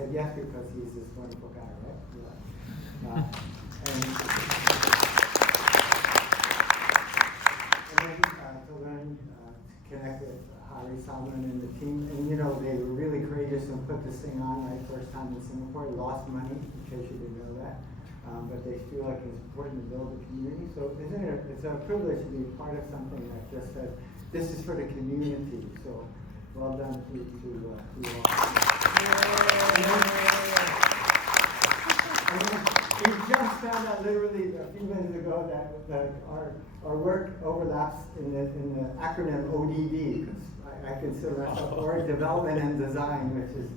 said yes because he's this wonderful guy, right? Yeah. And then to learn to connect with Hari, Solomon, and the team. And you know, they were really courageous and put this thing on right first time in Singapore. Lost money, in case you didn't know that. But they feel like it's important to build a community. So isn't it? It's a privilege to be part of something that just says this is for the community. So well done to all. We just found out literally a few minutes ago that our work overlaps in the acronym ODD, because I consider myself Org Development and Design, which is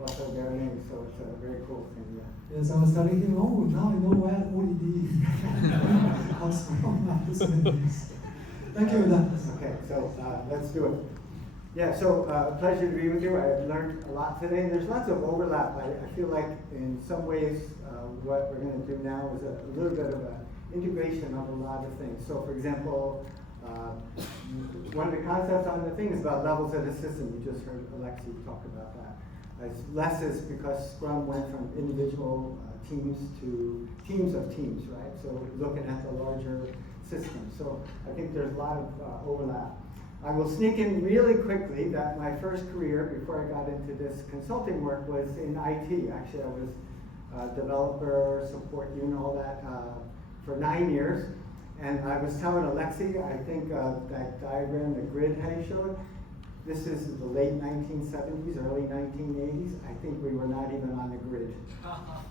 also their name, so it's a very cool thing. Yeah. Yes, I was telling him, oh, now I know where ODD is. Thank you for that. Okay, so let's do it. Yeah, so pleasure to be with you. I've learned a lot today. There's lots of overlap. I feel like in some ways what we're going to do now is a little bit of an integration of a lot of things. So for example, one of the concepts on the thing is about levels of the system. You just heard Alexi talk about that. Less is because Scrum went from individual teams to teams of teams, right? So looking at the larger system. So I think there's a lot of overlap. I will sneak in really quickly that my first career before I got into this consulting work was in IT. Actually, I was a developer, support unit, all that for 9 years. And I was telling Alexi, I think that diagram, the grid I showed, this is the late 1970s, early 1980s. I think we were not even on the grid.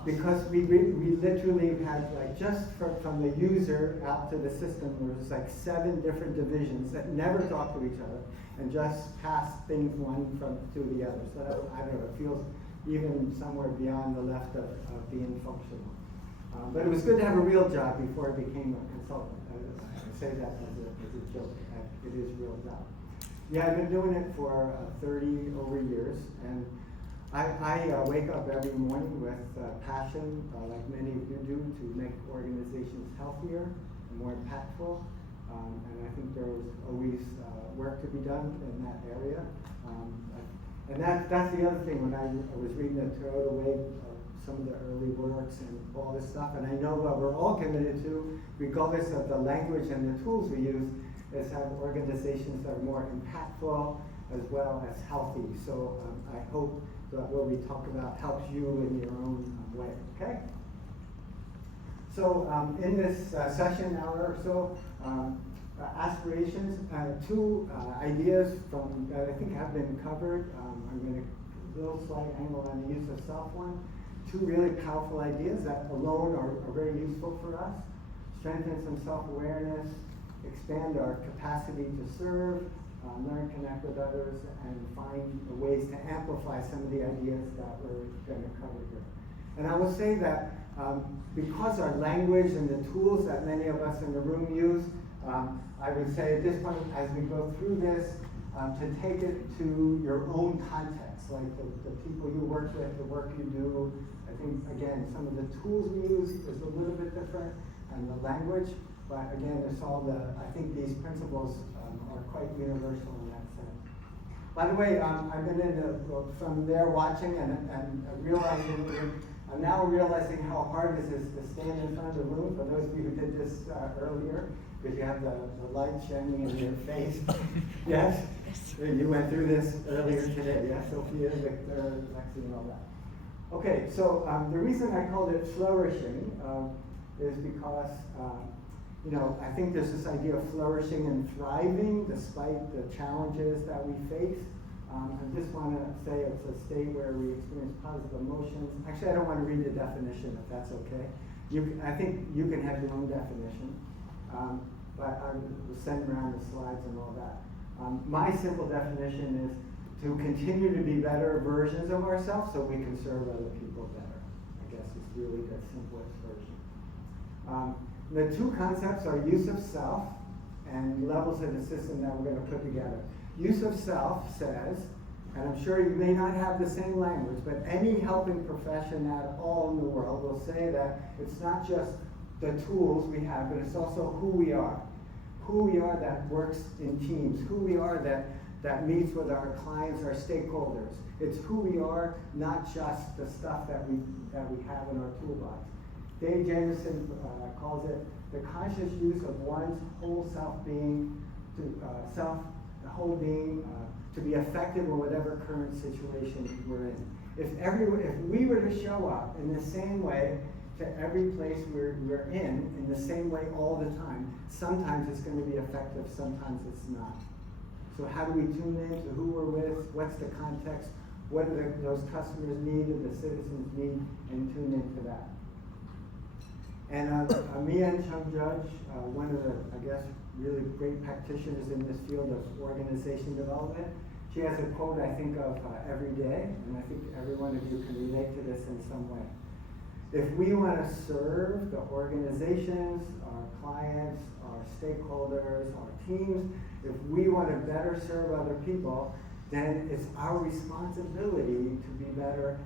Because we literally had, like, just from the user out to the system, there was like 7 different divisions that never talked to each other and just passed things one to the other. So I don't know, it feels even somewhere beyond the left of being functional. But it was good to have a real job before I became a consultant. I say that as a joke. It is a real job. Yeah, I've been doing it for 30 over years, and I wake up every morning with passion, like many of you do, to make organizations healthier and more impactful. And I think there's always work to be done in that area. And that's the other thing. When I was reading the Toyota Way, some of the early works and all this stuff, and I know what we're all committed to, regardless of the language and the tools we use, is have organizations that are more impactful as well as healthy. So I hope that what we talk about helps you in your own way, okay? So in this session, hour or so, aspirations, 2 ideas that I think have been covered. I'm going to, little slight angle on the use of self one. 2 really powerful ideas that alone are very useful for us. Strengthen some self-awareness, expand our capacity to serve, learn, connect with others, and find ways to amplify some of the ideas that we're going to cover here. And I will say that because our language and the tools that many of us in the room use, I would say at this point, as we go through this, to take it to your own context, like the people you work with, the work you do. I think, again, some of the tools we use is a little bit different, and the language, but again, it's all I think these principles are quite universal in that sense. By the way, I've been from there watching and realizing, I'm now realizing how hard it is to stand in front of the room, for those of you who did this earlier, because you have the light shining in your face. Yes? You went through this earlier today, yeah? Sophia, Victor, Lexi, and all that. Okay, so the reason I called it flourishing is because you know, I think there's this idea of flourishing and thriving despite the challenges that we face. I just want to say it's a state where we experience positive emotions. Actually, I don't want to read the definition, if that's okay. I think you can have your own definition, but I will send around the slides and all that. My simple definition is to continue to be better versions of ourselves so we can serve other people better. I guess it's really the simplest version. The 2 concepts are use of self and levels of the system that we're going to put together. Use of self says, and I'm sure you may not have the same language, but any helping profession at all in the world will say that it's not just the tools we have, but it's also who we are. Who we are that works in teams, who we are that that meets with our clients, our stakeholders. It's who we are, not just the stuff that we have in our toolbox. Dave Jameson calls it the conscious use of one's whole self-being to be effective in whatever current situation we're in. If we were to show up in the same way to every place we're in the same way all the time, sometimes it's going to be effective, sometimes it's not. So how do we tune in to who we're with, what's the context, what do those customers need and the citizens need, and tune into that. And Mia Chung Judge, one of the, I guess, really great practitioners in this field of organization development, she has a quote I think of every day, and I think every one of you can relate to this in some way. If we want to serve the organizations, our clients, our stakeholders, our teams, if we want to better serve other people, then it's our responsibility to be better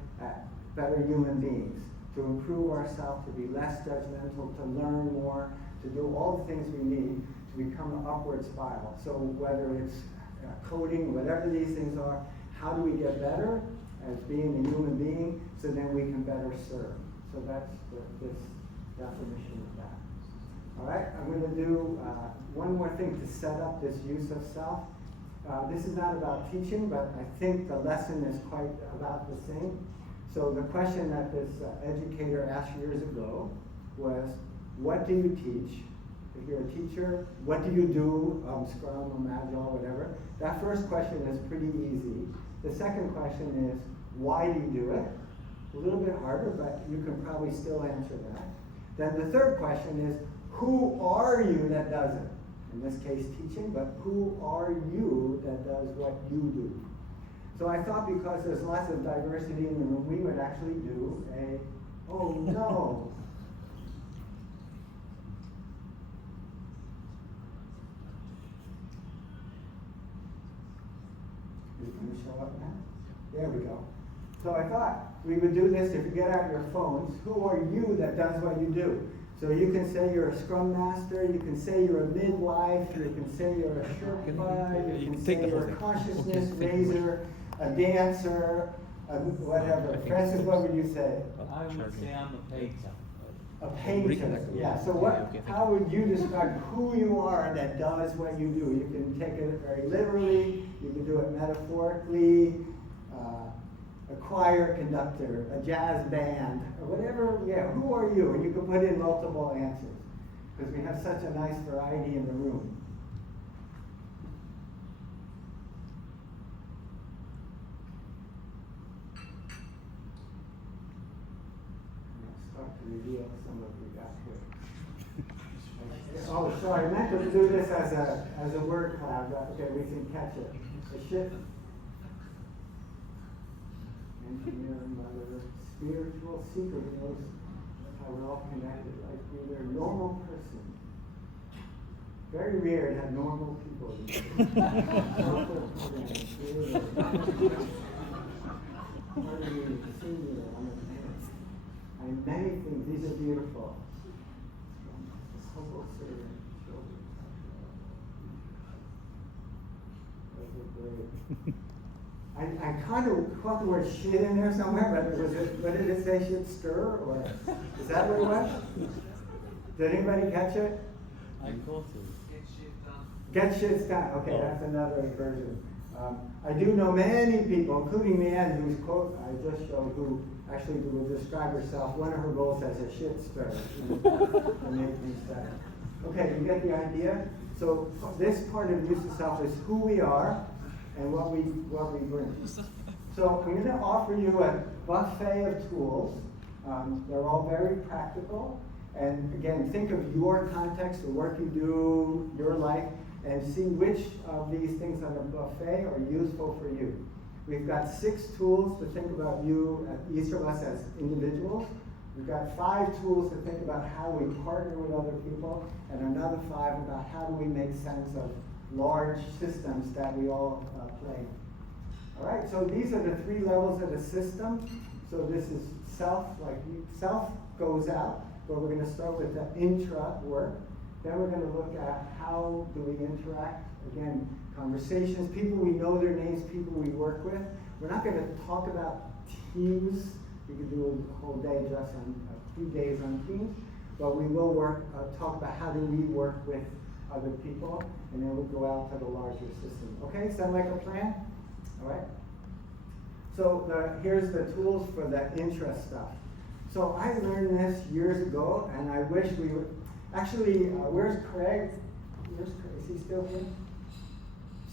human beings, to improve ourselves, to be less judgmental, to learn more, to do all the things we need to become an upward spiral. So whether it's coding, whatever these things are, how do we get better as being a human being so then we can better serve? So that's this definition of that. All right, I'm going to do one more thing to set up this use of self. This is not about teaching, but I think the lesson is quite about the same. So the question that this educator asked years ago was, what do you teach? If you're a teacher, what do you do? Scrum or Agile, whatever. That first question is pretty easy. The second question is, why do you do it? A little bit harder, but you can probably still answer that. Then the third question is, who are you that does it? In this case, teaching, but who are you that does what you do? So I thought because there's lots of diversity in the room, we would actually do a, oh no. Is it going to show up now? There we go. So I thought we would do this. If you get out your phones, who are you that does what you do? So you can say you're a scrum master, you can say you're a midwife, you can say you're a Sherpa, you can say you're a consciousness raiser, a dancer, whatever. Francis, what would you say? I would say I'm a painter. A painter, yeah. So how would you describe who you are that does what you do? You can take it very literally, you can do it metaphorically, a choir conductor, a jazz band, or whatever, yeah, who are you? And you can put in multiple answers, because we have such a nice variety in the room. To reveal some of we got here. Oh, sorry, I meant to do this as a word cloud. Okay, we can catch it. A ship, engineer, mother, spiritual seeker who knows how we're all connected. Like we're a normal person. Very rare to have normal people. And many things, these are beautiful. Humble servant, children. Those are great. I kind of caught the word shit in there somewhere, but what did it say? Shit stir? Or is that what it was? Did anybody catch it? I caught it. Get shit done. Okay, that's another version. I do know many people, including Leanne, whose quote I just showed, who actually will describe herself, one of her goals as a shit stirrer. To make things better. Okay, you get the idea? So this part of use of self is who we are and what we bring. So I'm going to offer you a buffet of tools. They're all very practical. And again, think of your context, the work you do, your life, and see which of these things on the buffet are useful for you. We've got 6 tools to think about you, each of us as individuals. We've got 5 tools to think about how we partner with other people, and another 5 about how do we make sense of large systems that we all play. All right, so these are the 3 levels of the system. So this is self, self goes out, but we're going to start with the intra work. Then we're going to look at how do we interact, again, conversations, people we know their names, people we work with. We're not going to talk about teams. We could do a whole day just on a few days on teams, but we will talk about how do we work with other people, and then we'll go out to the larger system. Okay, sound like a plan? All right. So here's the tools for the interest stuff. So I learned this years ago, and I wish we would. Actually, where's Craig? Where's Craig? Is he still here?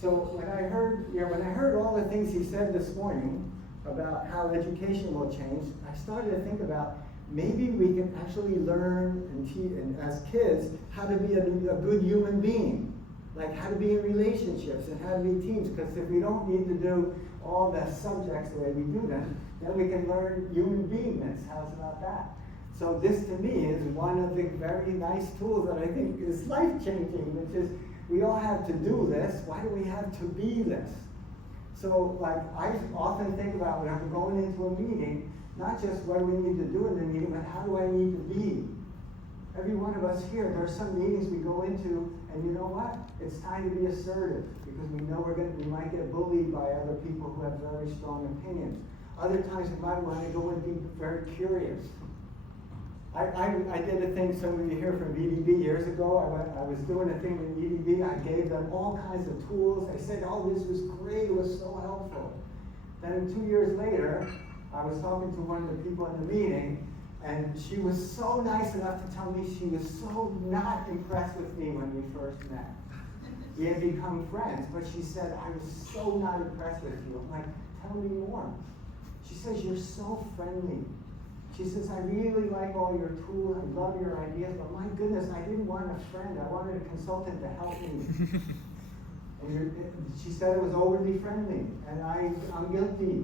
So when I heard all the things he said this morning about how education will change, I started to think about maybe we can actually learn and as kids how to be a good human being, like how to be in relationships and how to be teams. Because if we don't need to do all the subjects the way we do them, then we can learn human beingness. How's about that? So this to me is one of the very nice tools that I think is life-changing, which is we all have to do this. Why do we have to be this? So like I often think about when I'm going into a meeting, not just what do we need to do in the meeting, but how do I need to be? Every one of us here, there are some meetings we go into, and you know what? It's time to be assertive, because we know we might get bullied by other people who have very strong opinions. Other times we might want to go and be very curious. I did a thing, some of you here from VDB years ago, I was doing a thing with VDB, I gave them all kinds of tools. I said, oh, this was great, it was so helpful. Then 2 years later, I was talking to one of the people in the meeting, and she was so nice enough to tell me she was so not impressed with me when we first met. We had become friends, but she said, I was so not impressed with you. I'm like, tell me more. She says, you're so friendly. She says, I really like all your tools, I love your ideas, but my goodness, I didn't want a friend, I wanted a consultant to help me. And she said it was overly friendly, and I'm guilty.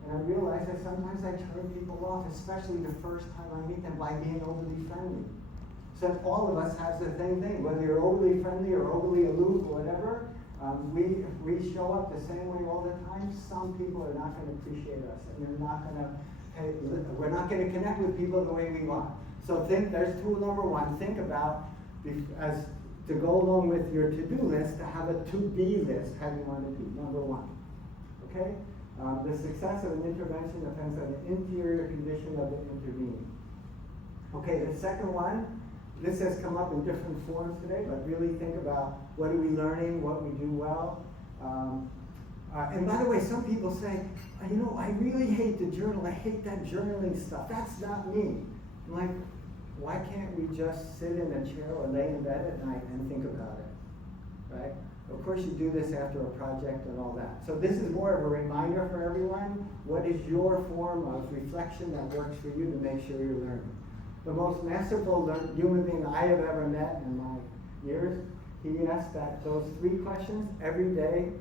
And I realized that sometimes I turn people off, especially the first time I meet them, by being overly friendly. So all of us have the same thing, whether you're overly friendly or overly aloof or whatever, if we show up the same way all the time, some people are not going to appreciate us, and we're not going to connect with people the way we want. So there's tool number one, think about, as to go along with your to-do list, to have a to-be list, how you want to do, number one. Okay? The success of an intervention depends on the interior condition of the intervening. Okay, the second one, this has come up in different forms today, but really think about what are we learning, what we do well. And by the way, some people say, you know, I really hate the journal, I hate that journaling stuff. That's not me. I'm like, why can't we just sit in a chair or lay in bed at night and think about it, right? Of course you do this after a project and all that. So this is more of a reminder for everyone. What is your form of reflection that works for you to make sure you're learning? The most masterful human being I have ever met in my years, he asked those 3 questions every day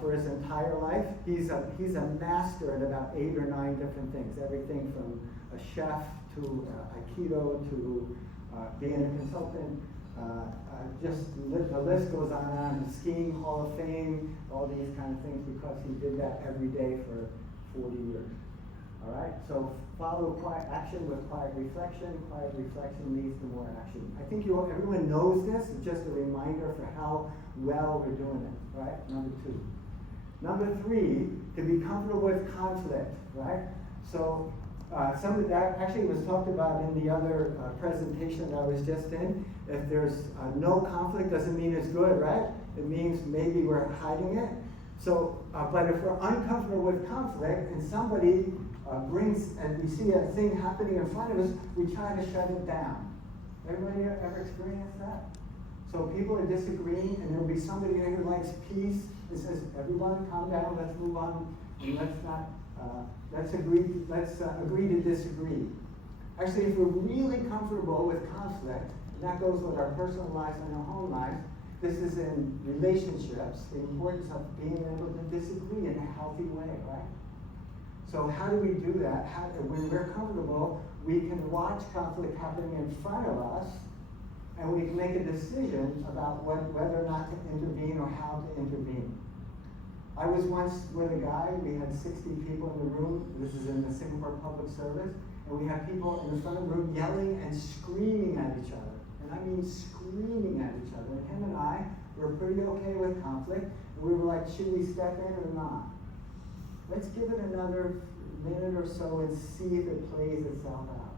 for his entire life. He's a master at about 8 or 9 different things. Everything from a chef to Aikido to being a consultant. The list goes on. Skiing Hall of Fame, all these kind of things, because he did that every day for 40 years. All right, so follow quiet action with quiet reflection. Quiet reflection leads to more action. I think everyone knows this. It's just a reminder for how well we're doing it, right? Number 2. Number 3, to be comfortable with conflict, right? So some of that actually was talked about in the other presentation that I was just in. If there's no conflict, doesn't mean it's good, right? It means maybe we're hiding it. So, but if we're uncomfortable with conflict and somebody brings, and we see a thing happening in front of us, we try to shut it down. Everybody ever experienced that? So people are disagreeing, and there'll be somebody there who likes peace and says, everyone calm down, let's move on, and let's agree to disagree. Actually, if we're really comfortable with conflict, and that goes with our personal lives and our home lives, this is in relationships, the importance of being able to disagree in a healthy way, right? So how do we do that? When we're comfortable, we can watch conflict happening in front of us, and we can make a decision about whether or not to intervene or how to intervene. I was once with a guy, we had 60 people in the room, this is in the Singapore Public Service, and we had people in the front of the room yelling and screaming at each other. And I mean screaming at each other. And him and I We're pretty okay with conflict. And we were like, should we step in or not? Let's give it another minute or so and see if it plays itself out.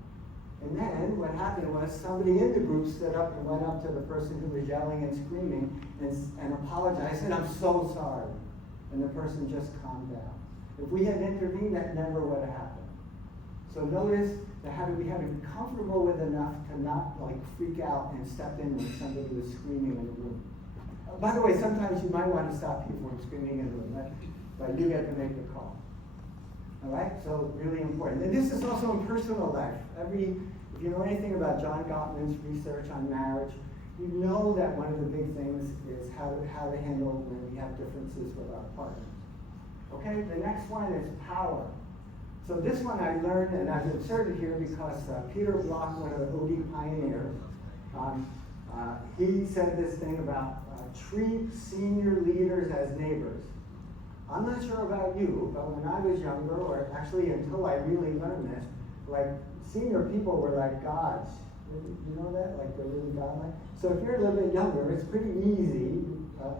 And then what happened was somebody in the group stood up and went up to the person who was yelling and screaming and apologized, and I'm so sorry. And the person just calmed down. If we had intervened, that never would have happened. So notice that we had to be comfortable with enough to not like freak out and step in when somebody was screaming in the room. By the way, sometimes you might want to stop people from screaming in the room, right? But you get to make the call. All right, so really important. And this is also in personal life. If you know anything about John Gottman's research on marriage, you know that one of the big things is how to handle when we have differences with our partners. Okay, the next one is power. So this one I learned, and I've inserted here because Peter Block, one of the OD pioneers, he said this thing about treat senior leaders as neighbors. I'm not sure about you, but when I was younger, or actually until I really learned this, like senior people were like gods. You know that? Like they're really godlike. So if you're a little bit younger, it's pretty easy,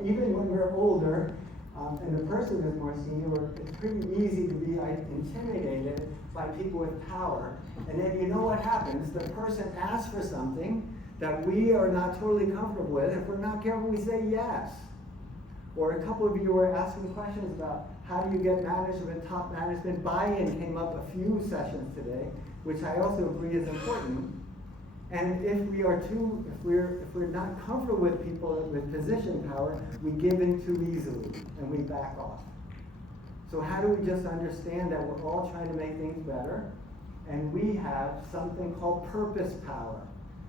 even when we're older, and the person is more senior, it's pretty easy to be like intimidated by people with power. And then you know what happens? The person asks for something that we are not totally comfortable with. If we're not careful, we say yes. Or a couple of you were asking questions about how do you get management, top management buy-in came up a few sessions today, which I also agree is important. And if we're not comfortable with people with position power, we give in too easily and we back off. So how do we just understand that we're all trying to make things better, and we have something called purpose power.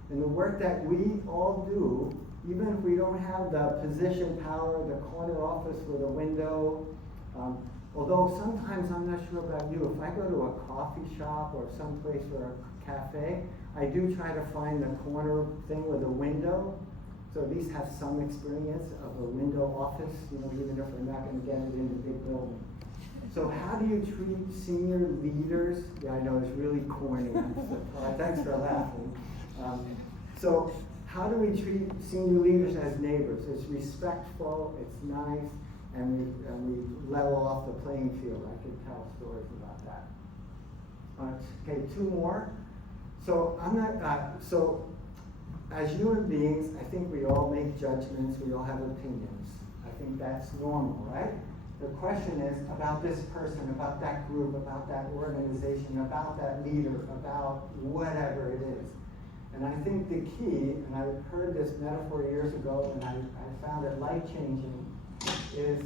And the work that we all do, even if we don't have the position power, the corner office with a window, although sometimes I'm not sure about you, if I go to a coffee shop or someplace or a cafe, I do try to find the corner thing with a window, so at least have some experience of a window office, even if we're not going to get it in the big building. So how do you treat senior leaders? Yeah, I know it's really corny. Thanks for laughing. So how do we treat senior leaders as neighbors? It's respectful, it's nice, and we level off the playing field. I could tell stories about that. Okay, two more. So so as human beings, I think we all make judgments, we all have opinions. I think that's normal, right? The question is about this person, about that group, about that organization, about that leader, about whatever it is. And I think the key, and I heard this metaphor years ago, and I found it life-changing, is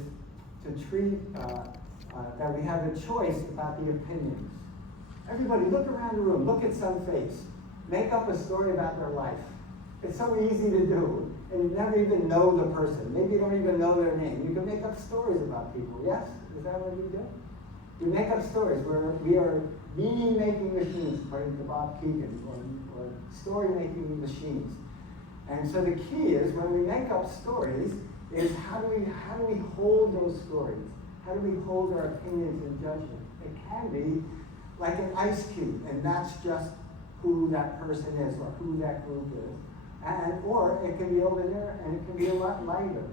to treat that we have a choice about the opinions. Everybody, look around the room, look at some face, make up a story about their life. It's so easy to do, and you never even know the person. Maybe you don't even know their name. You can make up stories about people, yes? Is that what you do? You make up stories where we are meaning-making machines, according to Bob Keegan, or story-making machines. And so the key is, when we make up stories, is how do we hold those stories? How do we hold our opinions and judgment? It can be like an ice cube, and that's just who that person is or who that group is. Or it can be over there, and it can be a lot lighter.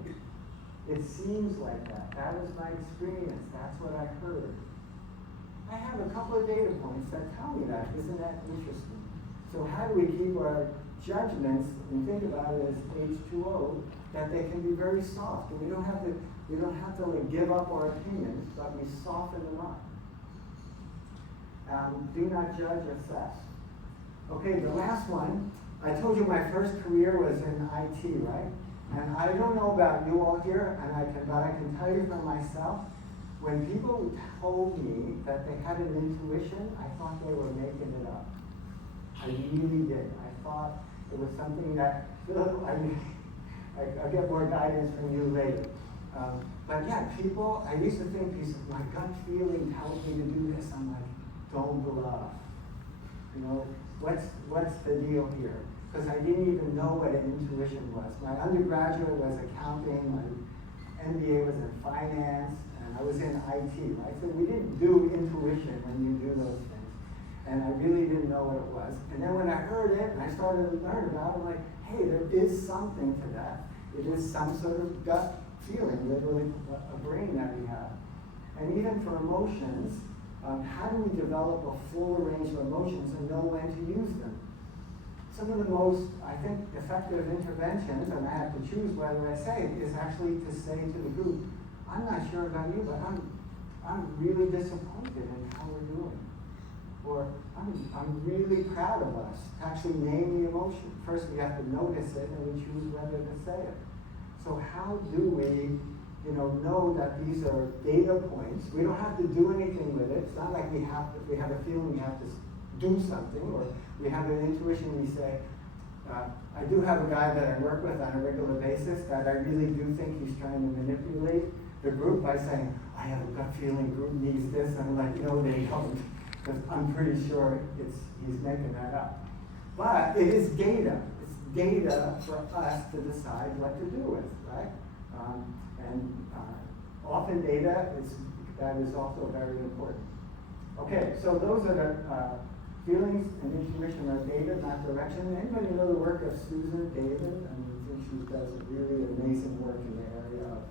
It seems like that. That was my experience. That's what I heard. I have a couple of data points that tell me that. Isn't that interesting? So how do we keep our judgments, and think about it as H2O, that they can be very soft, and we don't have to like give up our opinions, but we soften them up. Do not judge, assess. Okay, the last one. I told you my first career was in IT, right? And I don't know about you all here, but I can tell you for myself, when people told me that they had an intuition, I thought they were making it up. I really did. I thought it was something that, I'll get more guidance from you later. But yeah, I used to think, my gut feeling tells me to do this. I'm like, don't bluff. What's the deal here? Because I didn't even know what an intuition was. My undergraduate was accounting, my MBA was in finance, and I was in IT, right? So we didn't do intuition when you do those things. And I really didn't know what it was. And then when I heard it, and I started to learn about it, I'm like, hey, there is something to that. It is some sort of gut feeling, literally a brain that we have. And even for emotions, how do we develop a full range of emotions and know when to use them? Some of the most, I think, effective interventions, and I have to choose whether I say it, is actually to say to the group, I'm not sure about you, but I'm really disappointed in how we're doing. Or I'm really proud of us. To actually name the emotion. First we have to notice it and we choose whether to say it. So how do we know that these are data points? We don't have to do anything with it. It's not like we have to, if we have a feeling we have to do something, or we have an intuition, we say, I do have a guy that I work with on a regular basis that I really do think he's trying to manipulate the group by saying, I have a gut feeling group needs this, and I'm like, they don't, because I'm pretty sure he's making that up. But it is data. It's data for us to decide what to do with, right? Often data that is also very important. Okay, so those are the feelings and intuition are data, not direction. Anybody know the work of Susan David? I think she does really amazing work in the area of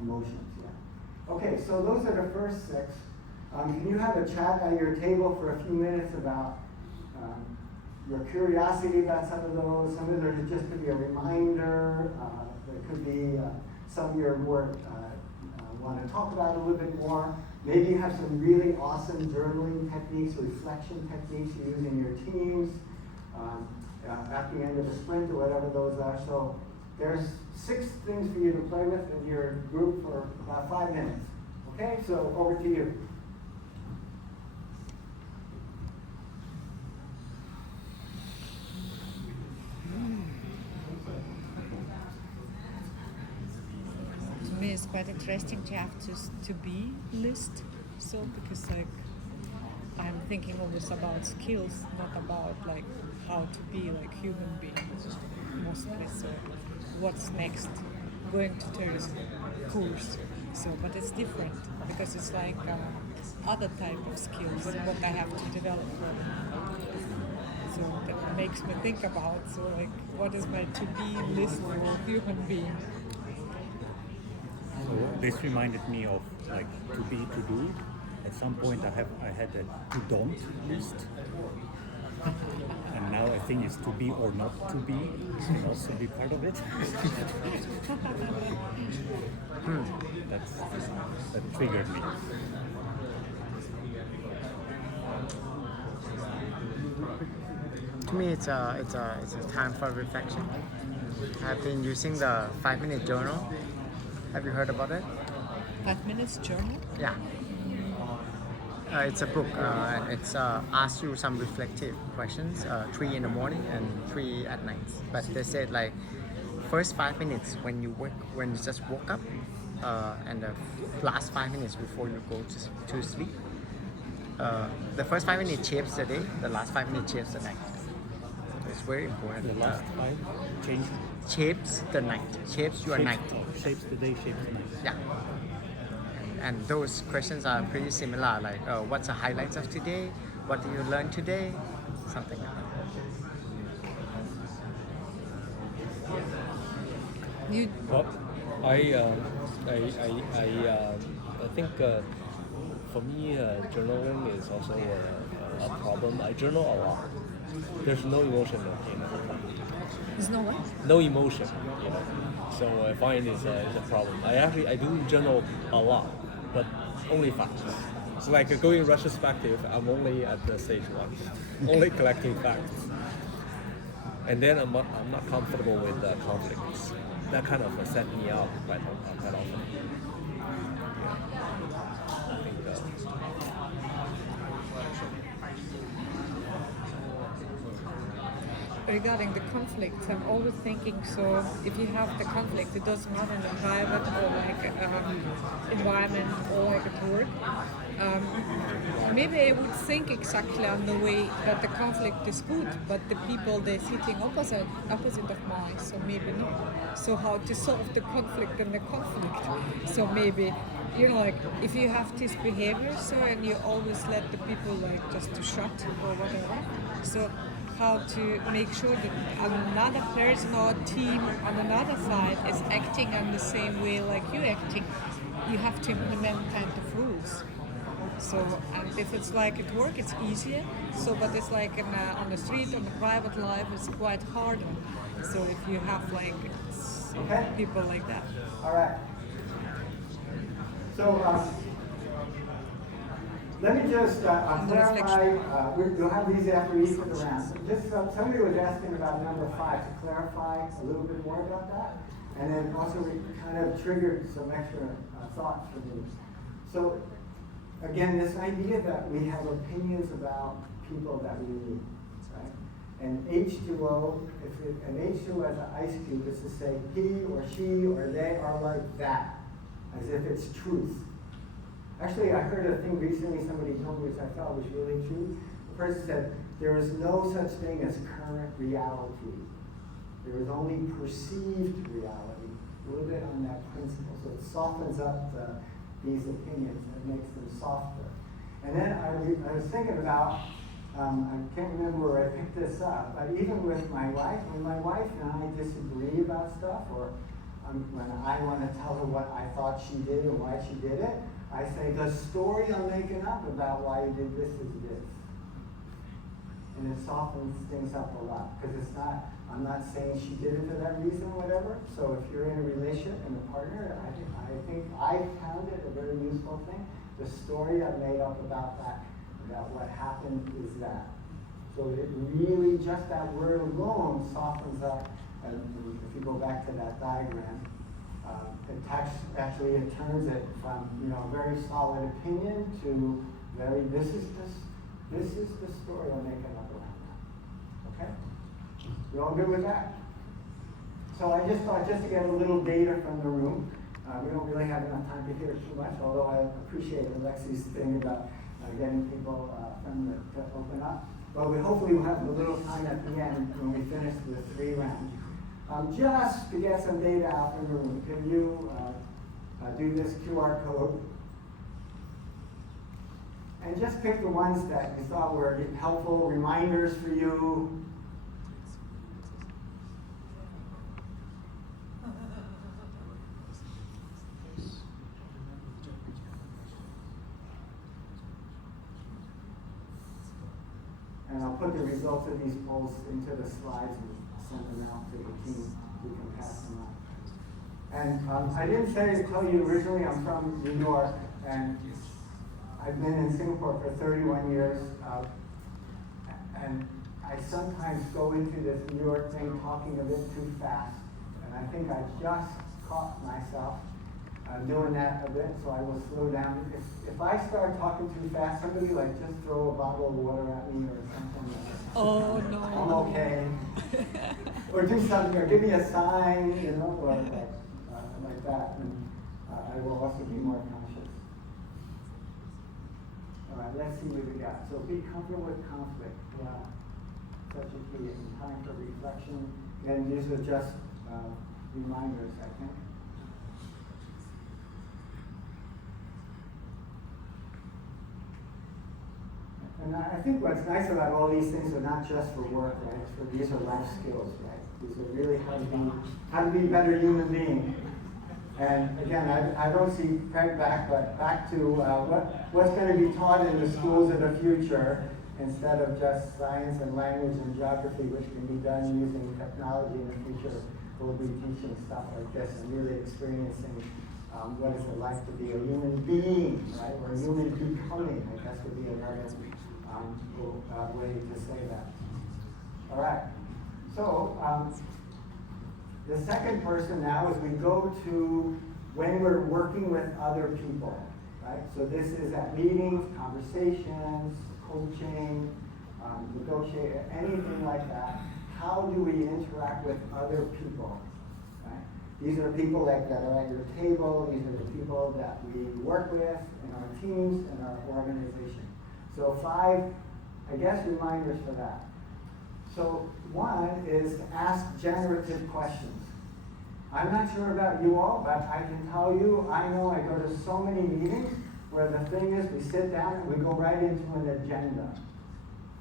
emotions. Yeah. Okay, so those are the first 6. Can you have a chat at your table for a few minutes about your curiosity about some of those? Some of those just could be a reminder. There could be some you're more want to talk about a little bit more. Maybe you have some really awesome journaling techniques, reflection techniques you use in your teams at the end of a sprint or whatever those are. So there's 6 things for you to play with in your group for about 5 minutes. Okay, so over to you. To me, it's quite interesting to have to be list. So because I'm thinking always about skills, not about how to be human beings mostly. So what's next? Going to terrorist course. So, but it's different because it's other type of skills what I have to develop. So that makes me think about what is my to be list for human being. So this reminded me of to be, to do. At some point I had a to don't list. And now I think it's to be or not to be can also be part of it. That triggered me. To me, it's a time for reflection. I've been using the 5-minute journal. Have you heard about it? 5 minutes journal? Yeah. It's a book, and it's asks you some reflective questions, 3 in the morning and 3 at night. But they said first 5 minutes when you just woke up, and the last 5 minutes before you go to sleep. The first 5 minutes shapes the day, the last 5 minutes shapes the night. So it's very important. The last 5 change. Shapes the night, shapes your night. Shapes the day, shapes the night. Yeah. And those questions are pretty similar, what's the highlights of today? What do you learn today? Something like that. Well, I think for me journaling is also a problem. I journal a lot. There's no emotion in it. There's no what? No emotion, So I find it's a problem. I do journal a lot, but only facts. So going retrospective, I'm only at the stage 1, only collecting facts. And then I'm not comfortable with conflicts. That kind of set me up quite often. I think Regarding the conflict, I'm always thinking, so if you have the conflict, it doesn't matter in private or environment or at work. Maybe I would think exactly on the way that the conflict is good, but the people they're sitting opposite of mine, so maybe not. So how to solve the conflict and the conflict? So maybe you know, like if you have this behavior, so and you always let the people like just to shut or whatever. So how to make sure that another person or team on another side is acting on the same way like you acting. You have to implement kind of rules. So, and if it's like at work, it's easier. So, but it's like on the street, on the private life, it's quite harder. So, if you have like Okay. people like that. All right. So let me just clarify. You'll have these after each of the rounds. Just somebody was asking about number 5 to clarify a little bit more about that, and then also we kind of triggered some extra thoughts for me. So again, this idea that we have opinions about people that we meet, right? And H2O, an H2O as an ice cube is to say he or she or they are like that, as if it's truth. Actually, I heard a thing recently somebody told me which I thought was really true. The person said, there is no such thing as current reality. There is only perceived reality. A little bit on that principle. So it softens up these opinions and makes them softer. And then I was thinking about, I can't remember where I picked this up, but even with my wife, when my wife and I disagree about stuff, or when I want to tell her what I thought she did or why she did it, I say, the story I'm making up about why you did this is this. And it softens things up a lot, because it's not, I'm not saying she did it for that reason or whatever. So if you're in a relationship and a partner, I think I found it a very useful thing. The story I made up about that, about what happened is that. So it really, just that word alone softens up. And if you go back to that diagram, it turns it from very solid opinion to very this is the story I'm making up around that. Okay? You all good with that? So I just thought just to get a little data from the room. We don't really have enough time to hear too much, although I appreciate Alexi's thing about getting people to open up. But we hopefully will have a little time at the end when we finish the 3 rounds. Just to get some data out from the room, can you do this QR code? And just pick the ones that you thought were helpful, reminders for you. And I'll put the results of these polls into the slides and send them out to the team who can pass them on. And I didn't tell you originally I'm from New York, and I've been in Singapore for 31 years, and I sometimes go into this New York thing talking a bit too fast, and I think I just caught myself doing that a bit, so I will slow down. If I start talking too fast, somebody just throw a bottle of water at me or something. Oh no. I'm okay. Or do something, or give me a sign, or like that, and I will also be more conscious. All right, let's see what we got. So be comfortable with conflict. Yeah, such a key. And time for reflection. And these are just reminders, I think. And I think what's nice about all these things are not just for work, right? These are life skills, right? These are really how to be a better human being. And again, I don't see Craig back, but back to what's going to be taught in the schools of the future instead of just science and language and geography, which can be done using technology in the future. We'll be teaching stuff like this and really experiencing what is it like to be a human being, right? Or a human becoming, I guess would be another way to say that. All right. So the second person now is we go to when we're working with other people, right? So this is at meetings, conversations, coaching, negotiate, anything like that. How do we interact with other people? Right? These are people that are at your table. These are the people that we work with in our teams and our organization. So 5, I guess, reminders for that. So 1 is to ask generative questions. I'm not sure about you all, but I can tell you, I know I go to so many meetings where the thing is we sit down and we go right into an agenda.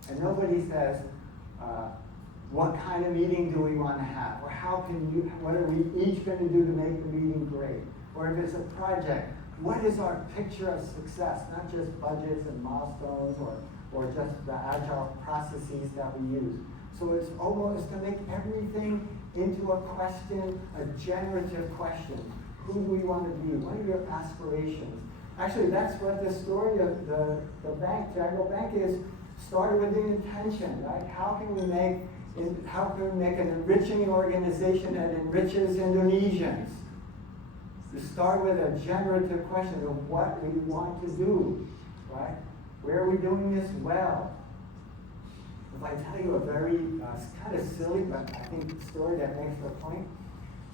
And nobody says, what kind of meeting do we want to have? Or what are we each going to do to make the meeting great? Or if it's a project, what is our picture of success? Not just budgets and milestones or just the agile processes that we use. So it's almost to make everything into a question, a generative question. Who do we want to be? What are your aspirations? Actually, that's what the story of the bank, Jago Bank, is started with the intention, right? How can we make an enriching organization that enriches Indonesians? To start with a generative question of what we want to do, right? Where are we doing this well? If I tell you a very kind of silly, but I think story that makes the point.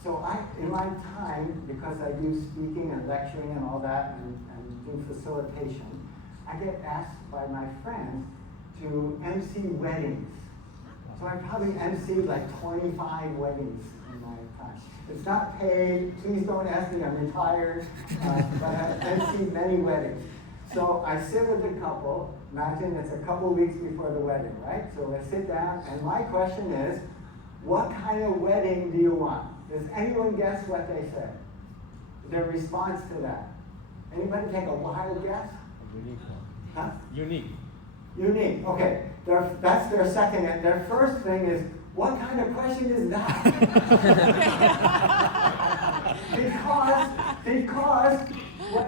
So in my time, because I do speaking and lecturing and all that, and do facilitation, I get asked by my friends to MC weddings. So I probably emceed like 25 weddings in my time. It's not paid. Please don't ask me. I'm retired. But I emceed many weddings. So I sit with the couple. Imagine it's a couple weeks before the wedding, right? So I sit down, and my question is, what kind of wedding do you want? Does anyone guess what they say? Their response to that? Anybody take a wild guess? Unique one. Huh? Unique. Unique. Okay. That's their second. And their first thing is, what kind of question is that? because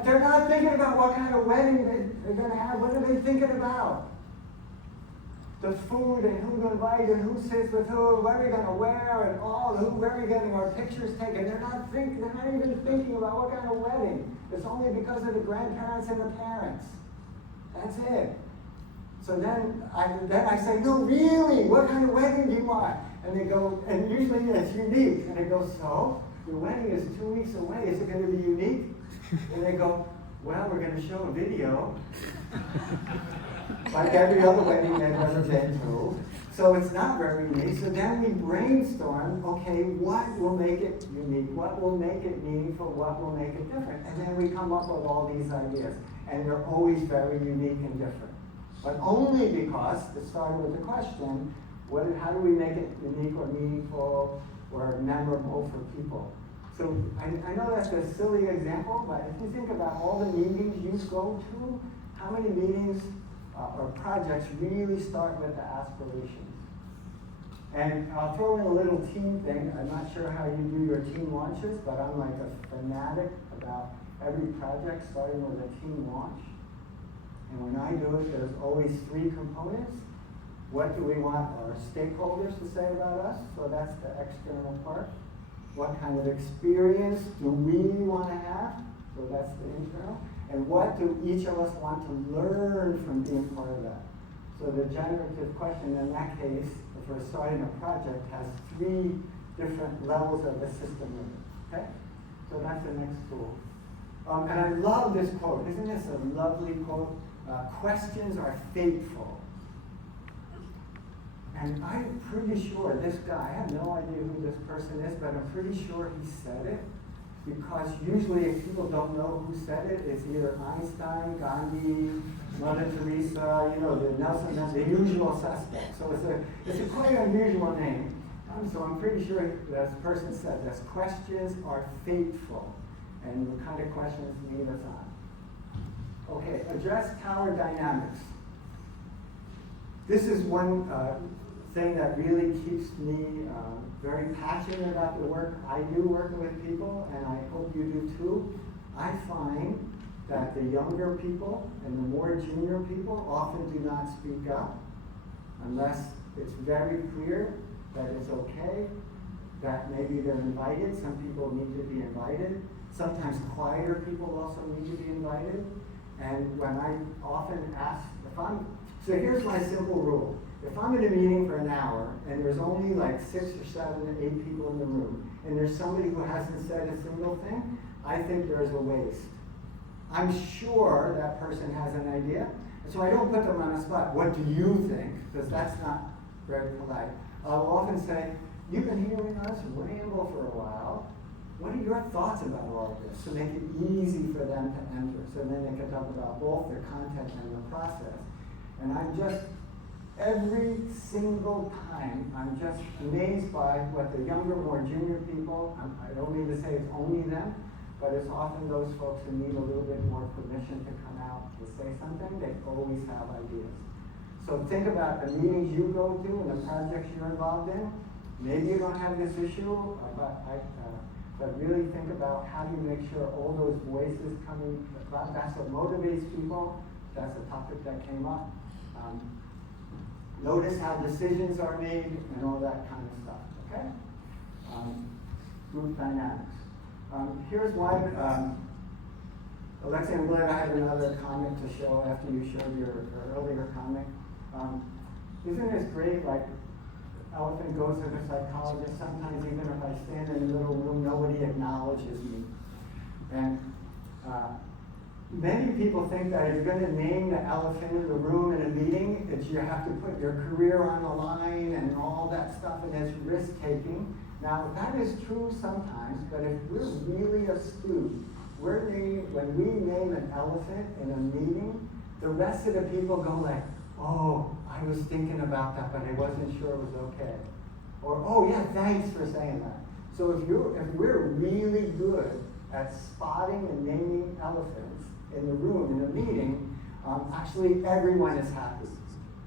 they're not thinking about what kind of wedding they're going to have. What are they thinking about? The food and who to invite and who sits with who, what are we going to wear and all, where are we getting our pictures taken? They're not even thinking about what kind of wedding. It's only because of the grandparents and the parents. That's it. So then I say, no, really, what kind of wedding do you want? And they go, and usually it's unique. And they go, so, your wedding is 2 weeks away, is it going to be unique? And they go, well, we're going to show a video, like every other wedding they've ever been to. So it's not very unique. So then we brainstorm, okay, what will make it unique? What will make it meaningful? What will make it different? And then we come up with all these ideas. And they're always very unique and different. But only because it started with the question, how do we make it unique or meaningful or memorable for people? So I know that's a silly example, but if you think about all the meetings you go to, how many meetings or projects really start with the aspirations? And I'll throw in a little team thing. I'm not sure how you do your team launches, but I'm like a fanatic about every project starting with a team launch. And when I do it, there's always 3 components. What do we want our stakeholders to say about us? So that's the external part. What kind of experience do we want to have? So that's the internal. And what do each of us want to learn from being part of that? So the generative question in that case, if we're starting a project, has 3 different levels of the system in it. Okay? So that's the next tool. And I love this quote. Isn't this a lovely quote? Questions are fateful. And I'm pretty sure this guy, I have no idea who this person is, but I'm pretty sure he said it. Because usually if people don't know who said it, it's either Einstein, Gandhi, Mother Teresa, the Nelson, the usual suspect. So it's a quite unusual name. So I'm pretty sure this person said this. Questions are fateful. And what kind of questions lead us on? Okay, address power dynamics. This is one thing that really keeps me very passionate about the work I do working with people, and I hope you do too. I find that the younger people and the more junior people often do not speak up unless it's very clear that it's okay, that maybe they're invited. Some people need to be invited. Sometimes quieter people also need to be invited. And when I often ask, so here's my simple rule. If I'm in a meeting for an hour and there's only like 6 or 7 or 8 people in the room, and there's somebody who hasn't said a single thing, I think there's a waste. I'm sure that person has an idea, so I don't put them on the spot. What do you think? Because that's not very polite. I'll often say, you've been hearing us ramble for a while. what are your thoughts about all of this? So make it easy for them to enter. So then they can talk about both the content and the process. And I'm just, every single time, I'm just amazed by what the younger, more junior people, I don't mean to say it's only them, but it's often those folks who need a little bit more permission to come out to say something. They always have ideas. So think about the meetings you go to and the projects you're involved in. Maybe you don't have this issue, but really think about how do you make sure all those voices coming, that's what motivates people. That's a topic that came up. Notice how decisions are made and all that kind of stuff, okay? Group dynamics. Here's one. Alexia, I'm glad I have another comic to show after you showed your earlier comic. Isn't this great? Like, elephant goes to the psychologist. Sometimes even if I stand in the middle room, nobody acknowledges me. And many people think that if you're going to name the elephant in the room in a meeting, that you have to put your career on the line and all that stuff, and it's risk-taking. Now, that is true sometimes, but if we're really astute, when we name an elephant in a meeting, the rest of the people go like, oh, I was thinking about that, but I wasn't sure it was okay. Or, oh yeah, thanks for saying that. So if we're really good at spotting and naming elephants in the room, in a meeting, actually everyone is happy.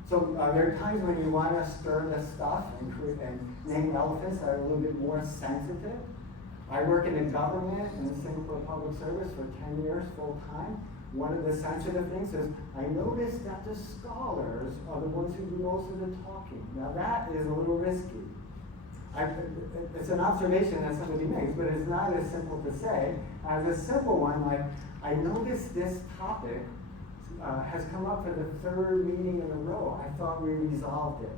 So there are times when you want to stir the stuff and name elephants that are a little bit more sensitive. I work in the government in the Singapore Public Service for 10 years full time. One of the sensitive things is, I noticed that the scholars are the ones who do most of the talking. Now that is a little risky. It's an observation that somebody makes, but it's not as simple to say as a simple one like, I noticed this topic has come up for the third meeting in a row. I thought we resolved it.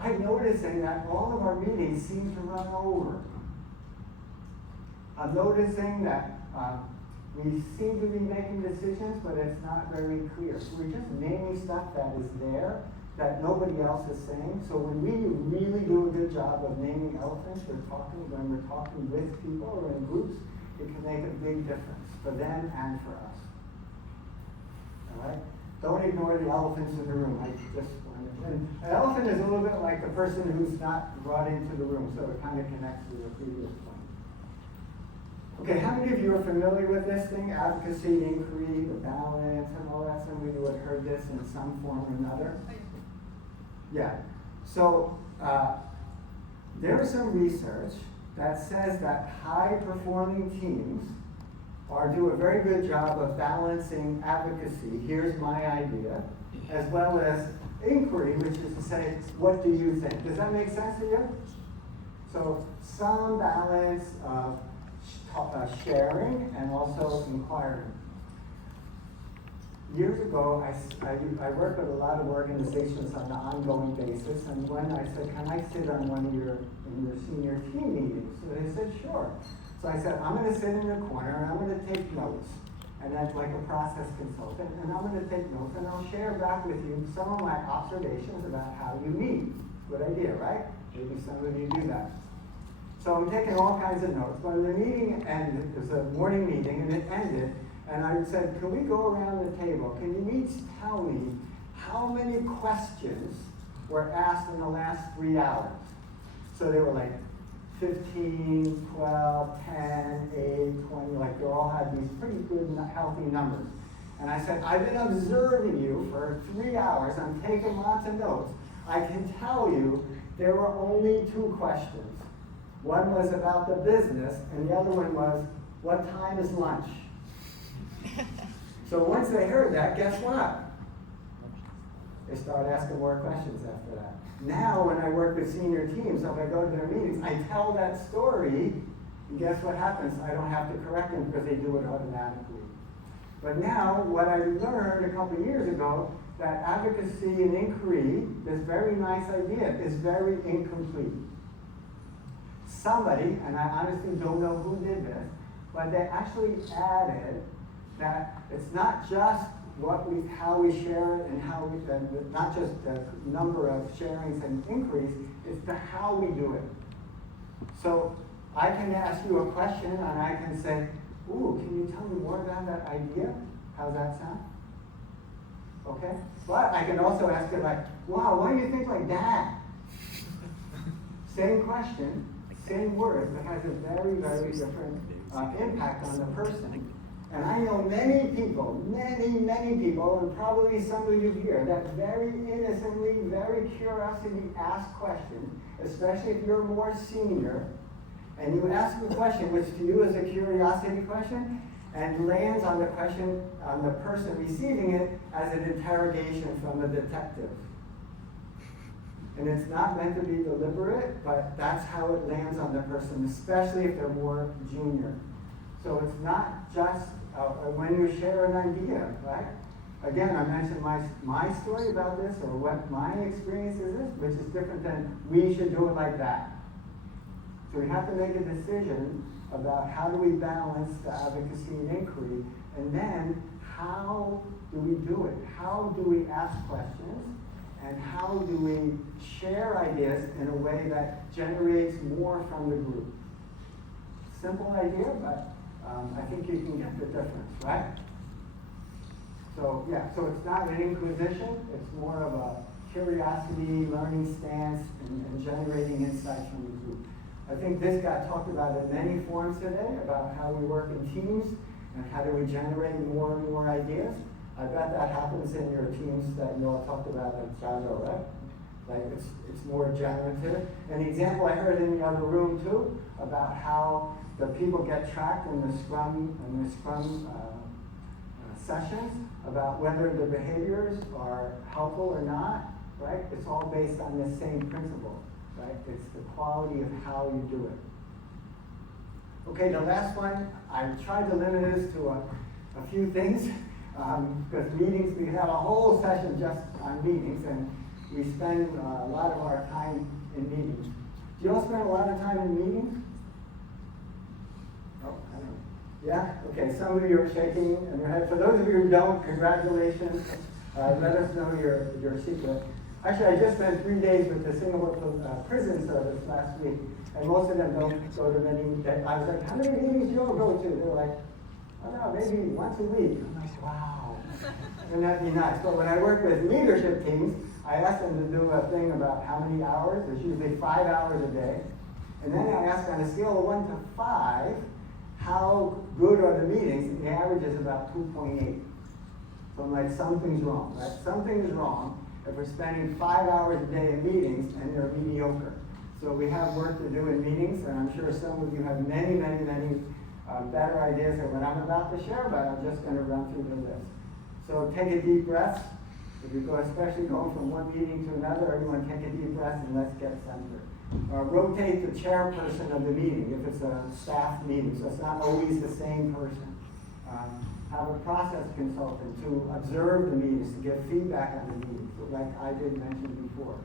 I'm noticing that all of our meetings seem to run over. I'm noticing that we seem to be making decisions, but it's not very clear. So we're just naming stuff that is there that nobody else is saying. So when we really do a good job of naming elephants, when we're talking with people or in groups, it can make a big difference for them and for us. All right? Don't ignore the elephants in the room. I just wanted to. And an elephant is a little bit like the person who's not brought into the room, so it kind of connects to the previous point. Okay, how many of you are familiar with this thing? Advocacy, inquiry, the balance, and all that. Some of you have heard this in some form or another. Yeah. So there is some research that says that high-performing teams do a very good job of balancing advocacy, here's my idea, as well as inquiry, which is to say, what do you think? Does that make sense to you? So some balance of sharing and also inquiring. Years ago, I worked with a lot of organizations on an ongoing basis, and when I said, can I sit on one of your senior team meetings? So they said, sure. So I said, I'm going to sit in the corner and I'm going to take notes. And that's like a process consultant. And I'm going to take notes and I'll share back with you some of my observations about how you meet. Good idea, right? Maybe some of you do that. So I'm taking all kinds of notes. When the meeting ended, it was a morning meeting, and it ended, and I said, can we go around the table? Can you each tell me how many questions were asked in the last 3 hours? So they were like 15, 12, 10, 8, 20, like they all had these pretty good, healthy numbers. And I said, I've been observing you for 3 hours. I'm taking lots of notes. I can tell you there were only 2 questions. One was about the business, and the other one was, what time is lunch? So once they heard that, guess what? They start asking more questions after that. Now, when I work with senior teams, if I go to their meetings, I tell that story, and guess what happens? I don't have to correct them because they do it automatically. But now, what I learned a couple of years ago, that advocacy and inquiry, this very nice idea, is very incomplete. Somebody, and I honestly don't know who did this, but they actually added that it's not just how we share it and not just the number of sharings and inquiries, it's the how we do it. So I can ask you a question and I can say, ooh, can you tell me more about that idea? How's that sound? Okay? But I can also ask it like, wow, why do you think like that? Same question, same words, but has a very, very different impact on the person. And I know many people, many people, and probably some of you here, that very innocently, very curiosity ask questions, especially if you're more senior, and you ask a question which to you is a curiosity question, and lands on the question, on the person receiving it as an interrogation from a detective. And it's not meant to be deliberate, but that's how it lands on the person, especially if they're more junior. So it's not just when you share an idea, right? Again, I mentioned my story about this, or what my experience is, which is different than we should do it like that. So we have to make a decision about how do we balance the advocacy and inquiry, and then how do we do it? How do we ask questions? And how do we share ideas in a way that generates more from the group? Simple idea, but I think you can get the difference, right? So yeah, so it's not an inquisition, it's more of a curiosity, learning stance, and generating insights from the group. I think this got talked about in many forums today, about how we work in teams, and how do we generate more and more ideas. I bet that happens in your teams that you all talked about at Jazo, right? Like it's more generative. An example I heard in the other room too, about how the people get tracked in the Scrum sessions, about whether the behaviors are helpful or not, right? It's all based on the same principle, right? It's the quality of how you do it. Okay, the last one, I tried to limit this to a few things. Because meetings, we have a whole session just on meetings, and we spend a lot of our time in meetings. Do you all spend a lot of time in meetings? Oh, I don't know. Yeah? Okay, some of you are shaking in your head. For those of you who don't, congratulations. Let us know your secret. Actually, I just spent 3 days with the Singapore prison service last week, and most of them don't go to many. I was like, how many meetings do you all go to? They were like, oh no, maybe once a week. I'm like, wow, wouldn't that be nice? But when I work with leadership teams, I ask them to do a thing about how many hours. It's usually 5 hours a day. And then I ask on a scale of 1 to 5, how good are the meetings? And the average is about 2.8. So I'm like, something's wrong, right? Something's wrong if we're spending 5 hours a day in meetings and they're mediocre. So we have work to do in meetings, and I'm sure some of you have many better ideas than what I'm about to share, but I'm just going to run through the list. So take a deep breath. If you go, especially going from one meeting to another, everyone take a deep breath and let's get centered. Rotate the chairperson of the meeting if it's a staff meeting, so it's not always the same person. Have a process consultant to observe the meetings, to give feedback on the meetings, like I did mention before.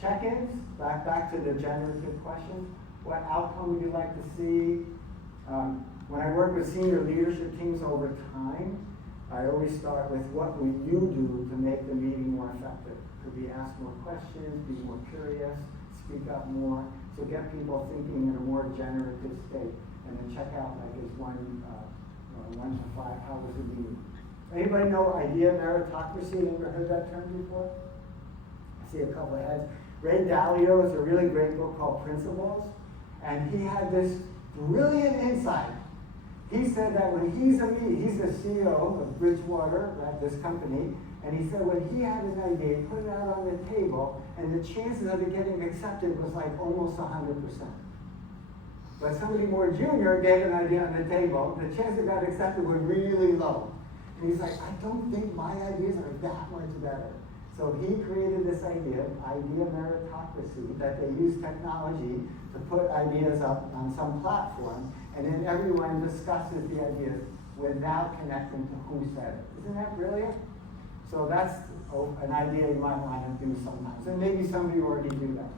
Check-ins, back to the generative questions. What outcome would you like to see? When I work with senior leadership teams over time, I always start with what will you do to make the meeting more effective? Could be ask more questions, be more curious, speak up more, so get people thinking in a more generative state, and then check out like is 1 to 5, how was the meeting? Anybody know idea meritocracy? Ever heard that term before? I see a couple of heads. Ray Dalio has a really great book called Principles, and he had this brilliant insight. He said that when he's the CEO of Bridgewater, this company, and he said when he had an idea, he put it out on the table, and the chances of it getting accepted was like almost 100%. But somebody more junior gave an idea on the table, the chance it got accepted was really low. And he's like, I don't think my ideas are that much better. So he created this idea meritocracy, that they use technology to put ideas up on some platform, and then everyone discusses the ideas without connecting to who said it. Isn't that brilliant? So that's an idea you might want to do sometimes, and maybe some of you already do that.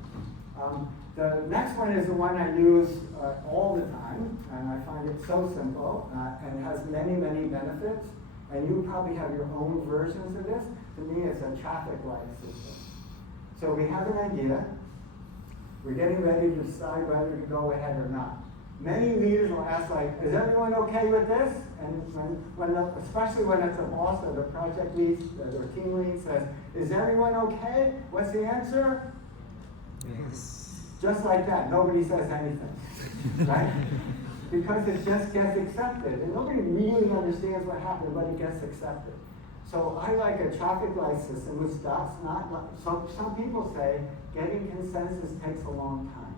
The next one is the one I use all the time, and I find it so simple, and has many benefits, and you probably have your own versions of this. To me, it's a traffic light system. So we have an idea, We're getting ready to decide whether to go ahead or not. Many leaders will ask, like, is everyone okay with this? And especially when it's a boss or the project lead or team lead says, is everyone okay? What's the answer? Yes. Just like that, nobody says anything, right? Because it just gets accepted. And nobody really understands what happened, but it gets accepted. So I like a traffic light system, which that's not, some people say getting consensus takes a long time.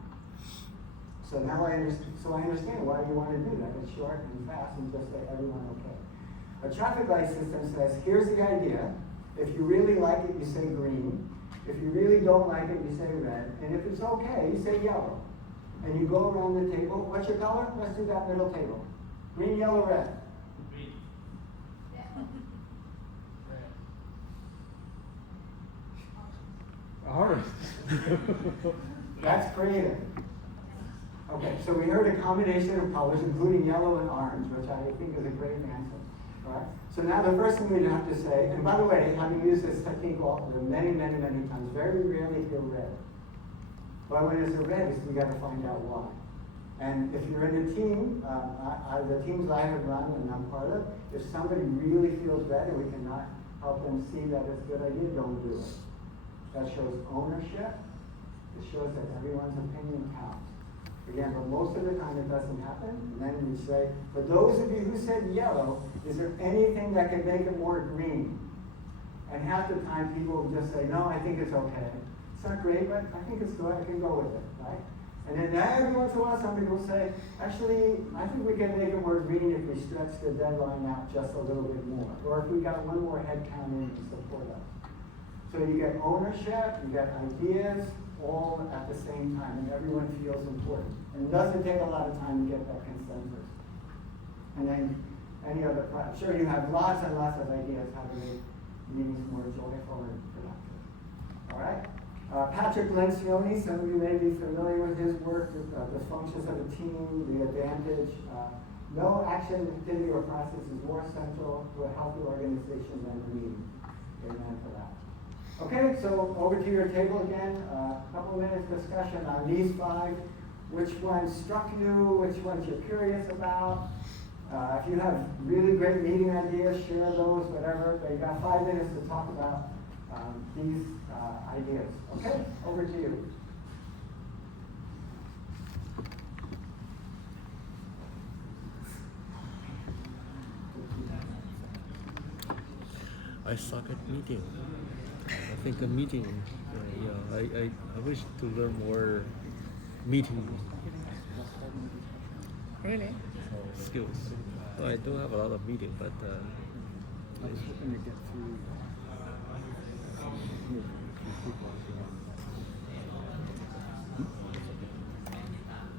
So now I understand why you want to do that. It's short and fast and just say everyone okay. A traffic light system says, here's the idea. If you really like it, you say green. If you really don't like it, you say red. And if it's okay, you say yellow. And you go around the table. What's your color? Let's do that middle table. Green, yellow, red. Green. Ours. That's creative. Okay, so we heard a combination of colors, including yellow and orange, which I think is a great answer. All right. So now the first thing we have to say, and by the way, having used this technique many, many, many times, very rarely hear red. But when it's a red, we got to find out why. And if you're in a team, the teams I have run and I'm part of, if somebody really feels red and we cannot help them see that it's a good idea, don't do it. That shows ownership. It shows that everyone's opinion counts. Again, but most of the time it doesn't happen. And then we say, for those of you who said yellow, is there anything that could make it more green? And half the time people will just say, no, I think it's okay. It's not great, but I think it's good. I can go with it, right? And then every once in a while somebody will say, actually, I think we can make it more green if we stretch the deadline out just a little bit more. Or if we got one more head count in to support us. So you get ownership, you get ideas, all at the same time, and everyone feels important. And it doesn't take a lot of time to get that consensus. And then any other, I'm sure you have lots and lots of ideas how to make meetings more joyful and productive. All right? Patrick Lencioni, some of you may be familiar with his work, the functions of a team, the advantage. No action, activity, or process is more central to a healthy organization than a meeting. Amen for that. Okay, so over to your table again. A couple minutes discussion on these 5. Which ones struck you? Which ones you're curious about? If you have really great meeting ideas, share those, whatever. But you got 5 minutes to talk about these ideas. Okay, over to you. I suck at meeting. I think a meeting, I wish to learn more meeting Really? skills. Well, I don't have a lot of meeting, but I was hoping to get through.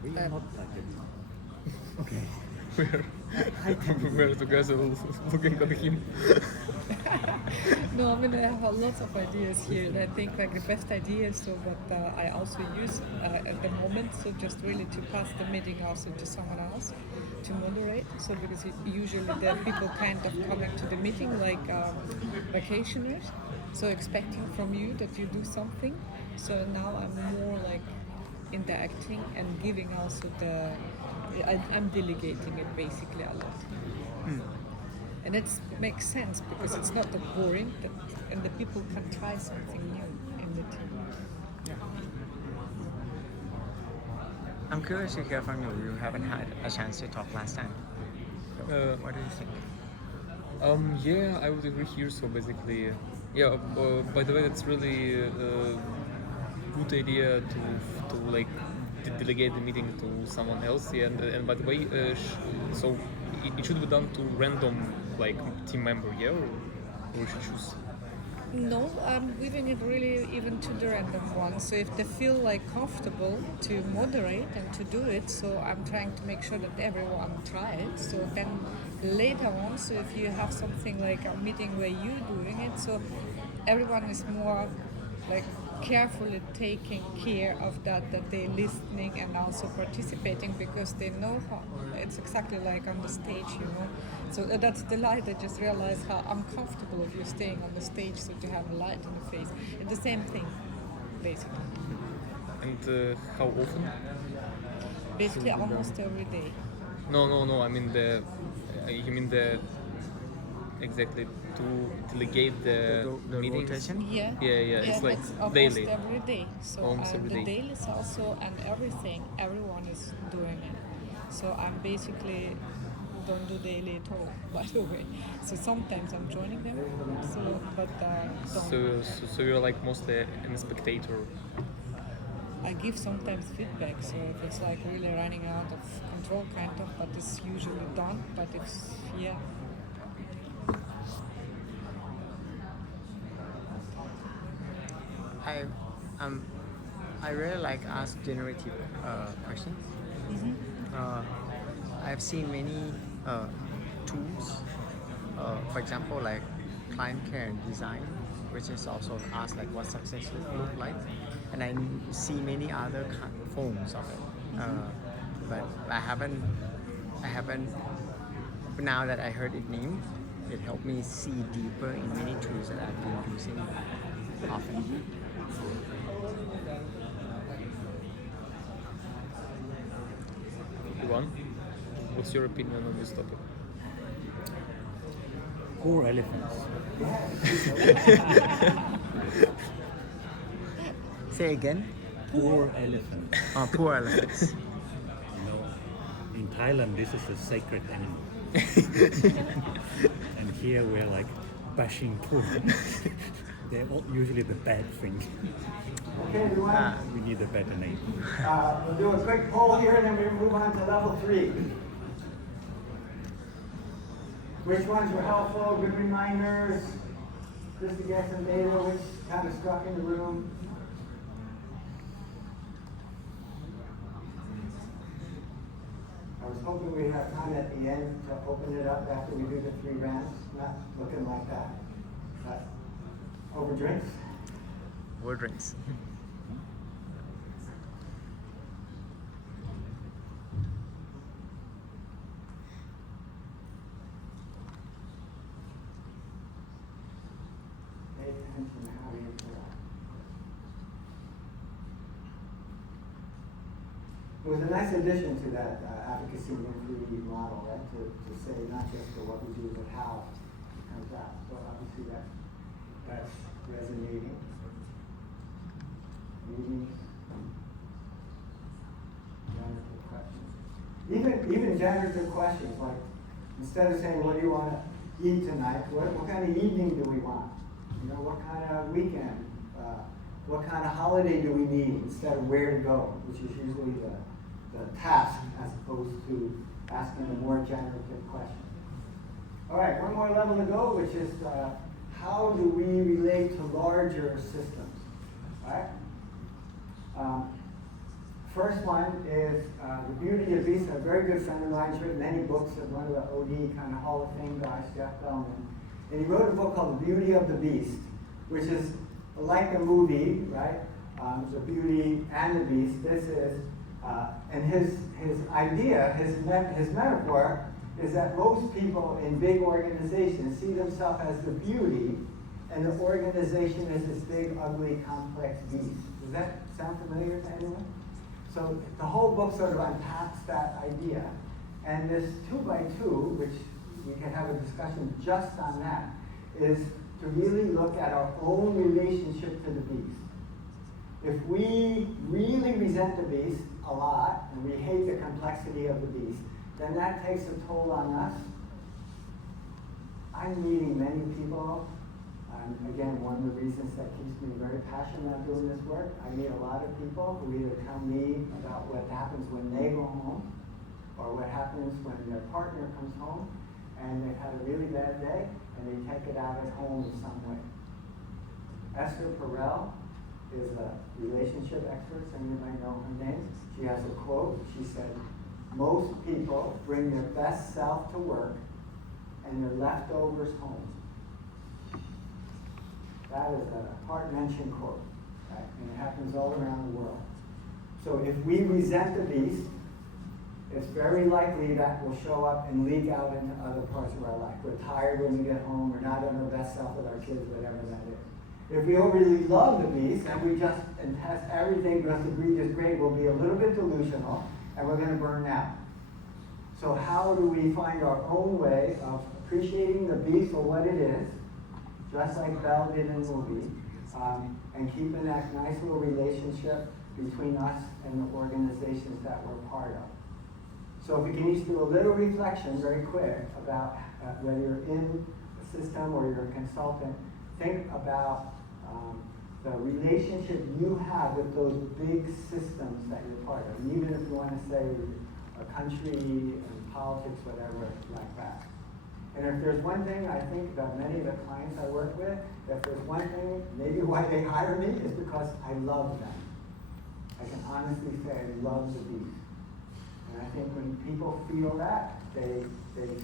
We are not like it. Okay. Where the guys are looking at him. No, I mean, I have a lot of ideas here, and I think like the best ideas, so what I also use at the moment, so just really to pass the meeting also to someone else to moderate. So because usually there are people kind of coming to the meeting like vacationers, so expecting from you that you do something. So now I'm more like interacting and giving also I'm delegating it basically a lot. And it makes sense because it's not that boring and the people can try something new in the team. I'm curious to hear from you. You haven't had a chance to talk last time. So what do you think? Yeah, I would agree here. So basically, by the way, that's really a good idea to like delegate the meeting to someone else. Yeah, and by the way, so it should be done to random like team member, yeah, or we should choose. No, I'm leaving it really even to the random ones. So if they feel like comfortable to moderate and to do it, so I'm trying to make sure that everyone try it. So then later on, so if you have something like a meeting where you're doing it, so everyone is more like carefully taking care of that they're listening and also participating because they know how it's exactly like on the stage, you know. So that's the light. I just realized how uncomfortable if you're staying on the stage, so to have a light in the face. It's the same thing, basically. And how often? Basically, almost every day. No. I mean you mean the exactly to delegate the meetings. rotation? Yeah. Yeah. It's like that's almost daily. every day. So Almost every the day. dailies also and everything. Everyone is doing it. So I'm basically don't do daily at all. By the way. So sometimes I'm joining them. So but don't. So you're like mostly a spectator. I give sometimes feedback. So if it's like really running out of control, kind of, but it's usually done. But it's yeah. I I really like ask generative questions. I've seen many tools, for example, like client care and design, which is also asked like what success look like, and I see many other forms of it, but I haven't. Now that I heard it named, it helped me see deeper in many tools that I've been using often. Ivan, what's your opinion on this topic? Poor elephants. Say again. Poor elephants. Oh, poor elephants. You know, in Thailand, this is a sacred animal. And here we're like bashing poor. They're usually the bad thing. Okay, everyone. We need a better name. We'll do a quick poll here, and then we'll move on to level 3. Which ones were helpful, good reminders, just to get some data, which kind of struck in the room? I was hoping we'd have time at the end to open it up after we do the 3 rounds. Not looking like that. But over drinks. Word drinks. Pay attention to how we interact. It was a nice addition to that advocacy in 3D model, right? To say not just for what we do, but how it comes out. So obviously that's resonating. Meetings. Generative questions. Even generative questions, like instead of saying, what do you want to eat tonight, what kind of evening do we want? You know, what kind of weekend? What kind of holiday do we need instead of where to go, which is usually the task as opposed to asking a more generative question. All right, one more level to go, which is how do we relate to larger systems? All right? First one is The Beauty of Beast. A very good friend of mine has written many books, one of the OD kind of Hall of Fame guys, Jeff Bellman. And he wrote a book called The Beauty of the Beast, which is like a movie, right? The Beauty and the Beast. This is, and his idea, his metaphor, is that most people in big organizations see themselves as the beauty, and the organization is this big, ugly, complex beast. Does that sound familiar to anyone? So the whole book sort of unpacks that idea. And this 2x2, which we can have a discussion just on that, is to really look at our own relationship to the beast. If we really resent the beast a lot, and we hate the complexity of the beast, then that takes a toll on us. I'm meeting many people. Again, one of the reasons that keeps me very passionate about doing this work, I meet a lot of people who either tell me about what happens when they go home, or what happens when their partner comes home, and they've had a really bad day, and they take it out at home in some way. Esther Perel is a relationship expert. Some of you might know her name. She has a quote. She said, "Most people bring their best self to work and their leftovers home." That is a heart-wrenching quote, right? And it happens all around the world. So if we resent the beast, it's very likely that will show up and leak out into other parts of our life. We're tired when we get home. We're not on our best self with our kids, whatever that is. If we overly love the beast and we just and test everything because the breed is great, we'll be a little bit delusional and we're going to burn out. So how do we find our own way of appreciating the beast for what it is, just like Belle did in the movie, and keeping that nice little relationship between us and the organizations that we're part of. So if we can each do a little reflection very quick about whether you're in a system or you're a consultant, think about the relationship you have with those big systems that you're part of. And even if you want to say a country and politics, whatever, like that. And if there's one thing I think that many of the clients I work with, if there's one thing, maybe why they hire me is because I love them. I can honestly say I love the beast. And I think when people feel that, they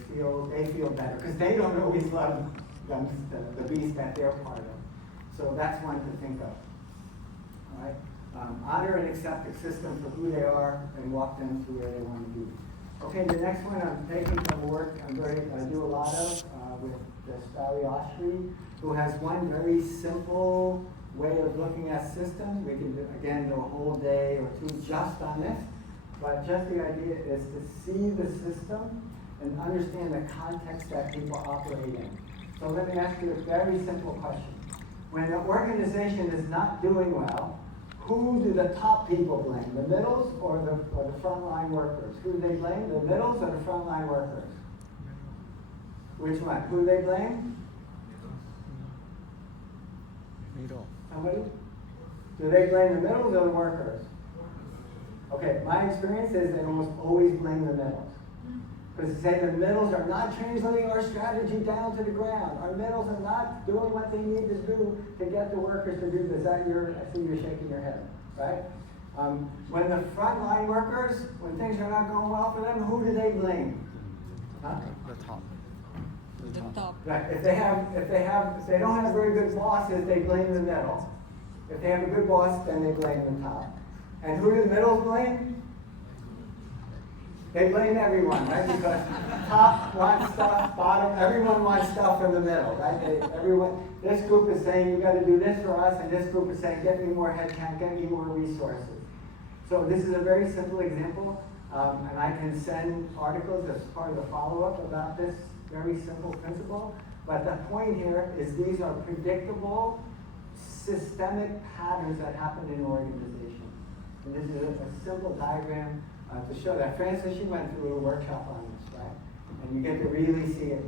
feel better because they don't always love the beast that they're part of. So that's one to think of. All right? Honor and accept the system for who they are and walk them to where they want to be. Okay, the next one I'm taking from work I do a lot of with the Starry Oshry, who has one very simple way of looking at systems. We can, again, do a whole day or two just on this. But just the idea is to see the system and understand the context that people operate in. So let me ask you a very simple question. When an organization is not doing well, who do the top people blame? The middles or the frontline workers? Who do they blame? The middles or the frontline workers? Which one? Who do they blame? Middle. Somebody? Do they blame the middles or the workers? Okay, my experience is they almost always blame the middles. Because they say the middles are not translating our strategy down to the ground. Our middles are not doing what they need to do to get the workers to do this. I see you're shaking your head, right? When the frontline workers, when things are not going well for them, who do they blame? Huh? The top. The top. Right. If they don't have very good bosses, they blame the middle. If they have a good boss, then they blame the top. And who do the middles blame? They blame everyone, right? Because top wants stuff, bottom, everyone wants stuff from the middle, right? This group is saying, you got to do this for us, and this group is saying, get me more headcount, get me more resources. So this is a very simple example, and I can send articles as part of the follow-up about this very simple principle. But the point here is these are predictable, systemic patterns that happen in organizations. And this is a simple diagram to show that. Frances, she went through a workshop on this, right? And you get to really see it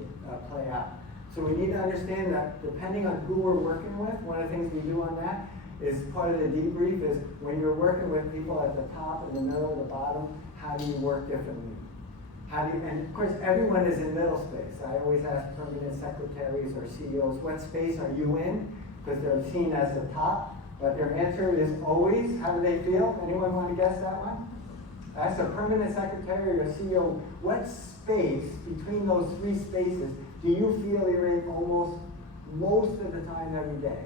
play out. So we need to understand that depending on who we're working with, one of the things we do on that is part of the debrief is when you're working with people at the top, in the middle, the bottom, how do you work differently? And of course, everyone is in middle space. I always ask permanent secretaries or CEOs, what space are you in? Because they're seen as the top. But their answer is always, how do they feel? Anyone want to guess that one? As a permanent secretary or CEO, what space between those three spaces do you feel you're in almost most of the time every day?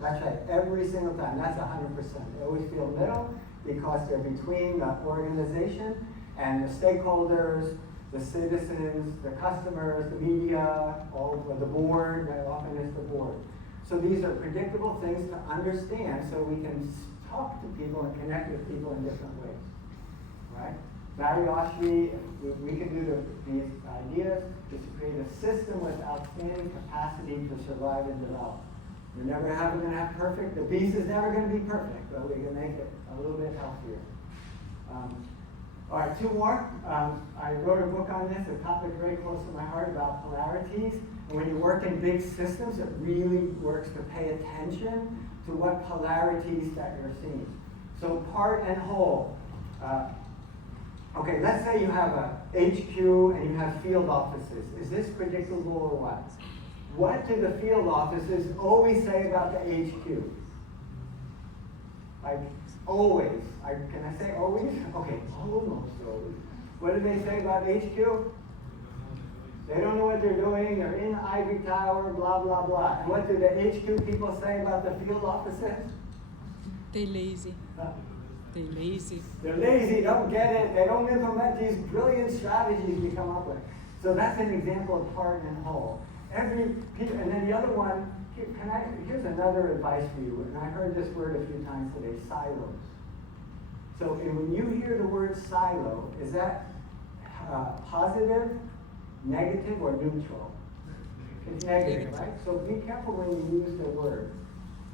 That's right, every single time. That's 100%. They always feel middle because they're between the organization and the stakeholders, the citizens, the customers, the media, the board. Very often it's the board. So these are predictable things to understand so we can talk to people and connect with people in different ways, right? Barry Oshry, we can do these ideas is to create a system with outstanding capacity to survive and develop. We're never going to have perfect. The beast is never going to be perfect, but we can make it a little bit healthier. All right, two more. I wrote a book on this, a topic very close to my heart about polarities. And when you work in big systems, it really works to pay attention to what polarities that you're seeing. So part and whole. Okay, let's say you have a HQ and you have field offices. Is this predictable or what? What do the field offices always say about the HQ? Like, always. Can I say always? Okay, almost always. What do they say about HQ? They don't know what they're doing. They're in Ivory Tower, blah, blah, blah. And what do the HQ people say about the field offices? They lazy. Huh? They lazy. They're lazy, don't get it. They don't implement these brilliant strategies we come up with. So that's an example of part and whole. And then the other one, Here's another advice for you, and I heard this word a few times today, silos. So when you hear the word silo, is that positive, negative, or neutral? It's negative, right? So be careful when you use the word,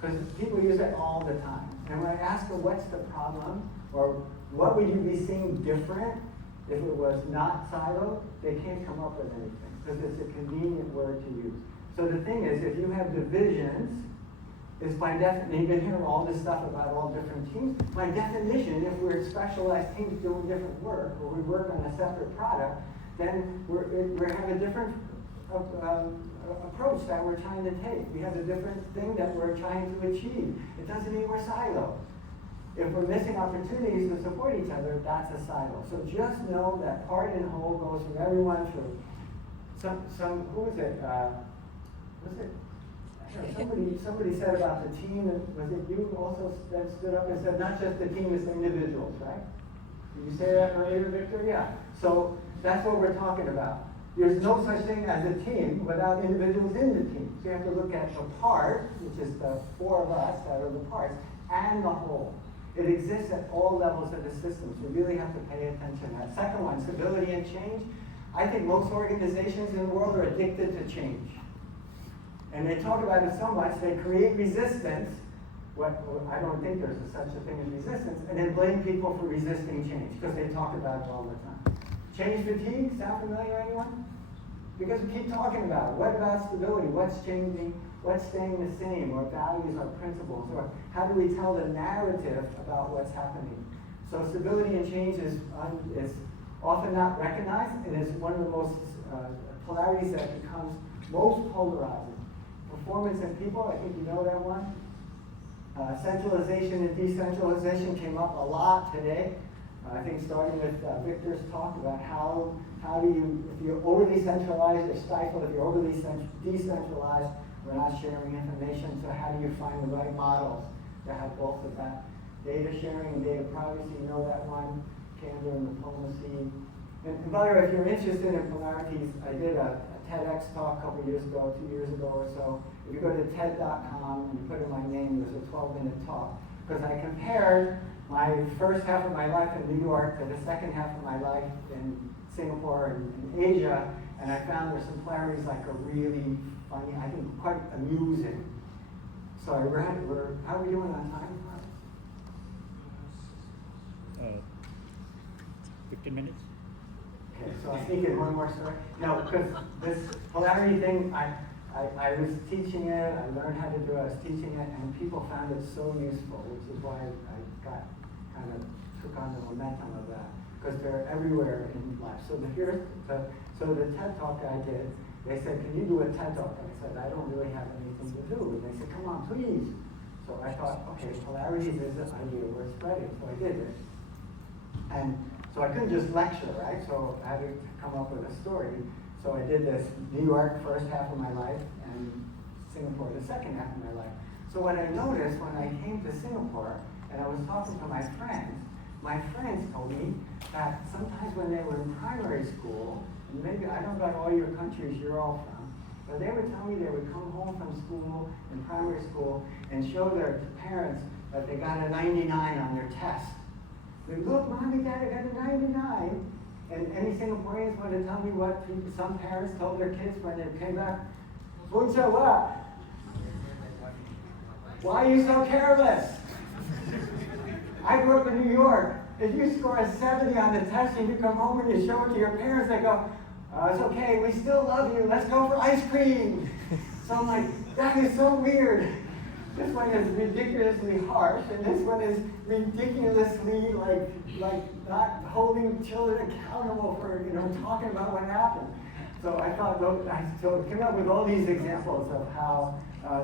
because people use it all the time. And when I ask them what's the problem, or what would you be seeing different if it was not silo, they can't come up with anything, because it's a convenient word to use. So the thing is, if you have divisions, is by definition, you've been hearing all this stuff about all different teams. By definition, if we're specialized teams doing different work, or we work on a separate product, then we have a different approach that we're trying to take. We have a different thing that we're trying to achieve. It doesn't mean we're siloed. If we're missing opportunities to support each other, that's a silo. So just know that part and whole goes from everyone through. Who was it? Somebody said about the team, and was it you also that stood up and said not just the team, it's individuals, right? Did you say that earlier, Victor? Yeah. So that's what we're talking about. There's no such thing as a team without individuals in the team. So you have to look at the part, which is the four of us that are the parts, and the whole. It exists at all levels of the system, so you really have to pay attention to that. Second one, stability and change. I think most organizations in the world are addicted to change. And they talk about it so much, they create resistance. I don't think there's such a thing as resistance, and then blame people for resisting change, because they talk about it all the time. Change fatigue, sound familiar, anyone? Because we keep talking about it. What about stability? What's changing? What's staying the same? Or values or principles? Or how do we tell the narrative about what's happening? So stability and change is often not recognized, and is one of the most polarities that becomes most polarizing. Performance and people, I think you know that one. Centralization and decentralization came up a lot today. I think starting with Victor's talk about how do you, if you're overly centralized, you're stifled. If you're overly decentralized, we're not sharing information. So how do you find the right models that have both of that? Data sharing and data privacy, you know that one. Candor and diplomacy. And by the way, if you're interested in polarities, I did a TEDx talk a couple years ago, 2 years ago or so. If you go to TED.com and you put in my name, there's a 12-minute talk. Because I compared my first half of my life in New York to the second half of my life in Singapore and in Asia, and I found there's some polarities like are really funny, I think quite amusing. So how are we doing on time? 15 minutes? Okay, so I'll sneak in one more story. No, because this polarity thing, I was teaching it, I learned how to do it, I was teaching it, and people found it so useful, which is why I took on the momentum of that, because they're everywhere in life. So the TED Talk I did, they said, can you do a TED Talk? And I said, I don't really have anything to do. And they said, come on, please. So I thought, okay, polarities is an idea worth spreading, so I did it. And so I couldn't just lecture, right? So I had to come up with a story. So I did this New York first half of my life and Singapore the second half of my life. So what I noticed when I came to Singapore and I was talking to my friends told me that sometimes when they were in primary school, and maybe I don't know about all your countries you're all from, but they would tell me they would come home from school, in primary school, and show their parents that they got a 99 on their test. They'd look, Mommy, Daddy, I got a 99. And any Singaporeans want to tell me what some parents told their kids when they came back? Buncha what? Why are you so careless? I grew up in New York. If you score a 70 on the test and you come home and you show it to your parents, they go, it's okay, we still love you, let's go for ice cream. So I'm like, that is so weird. This one is ridiculously harsh, and this one is ridiculously like not holding children accountable for talking about what happened. So I thought, I came up with all these examples of how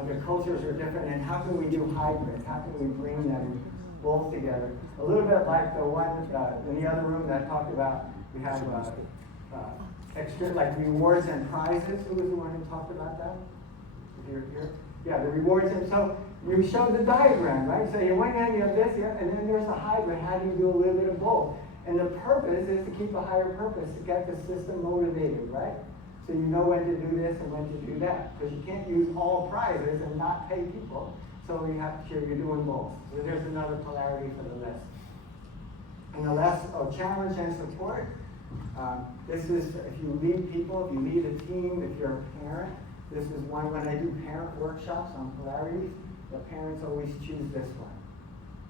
the cultures are different, and how can we do hybrid? How can we bring them both together? A little bit like the one in the other room that I talked about. We have extra like rewards and prizes. Who was the one who talked about that? If you're here. Yeah, the rewards, and so you showed the diagram, right? So you went in, you have this, yeah, and then there's a hybrid. How do you do a little bit of both? And the purpose is to keep a higher purpose, to get the system motivated, right? So So you know when to do this and when to do that. Because you can't use all prizes and not pay people. So you have to, you're doing both. So there's another polarity for the list. And the list of challenge and support. This is if you lead people, if you lead a team, if you're a parent. This is one when I do parent workshops on polarities, the parents always choose this one.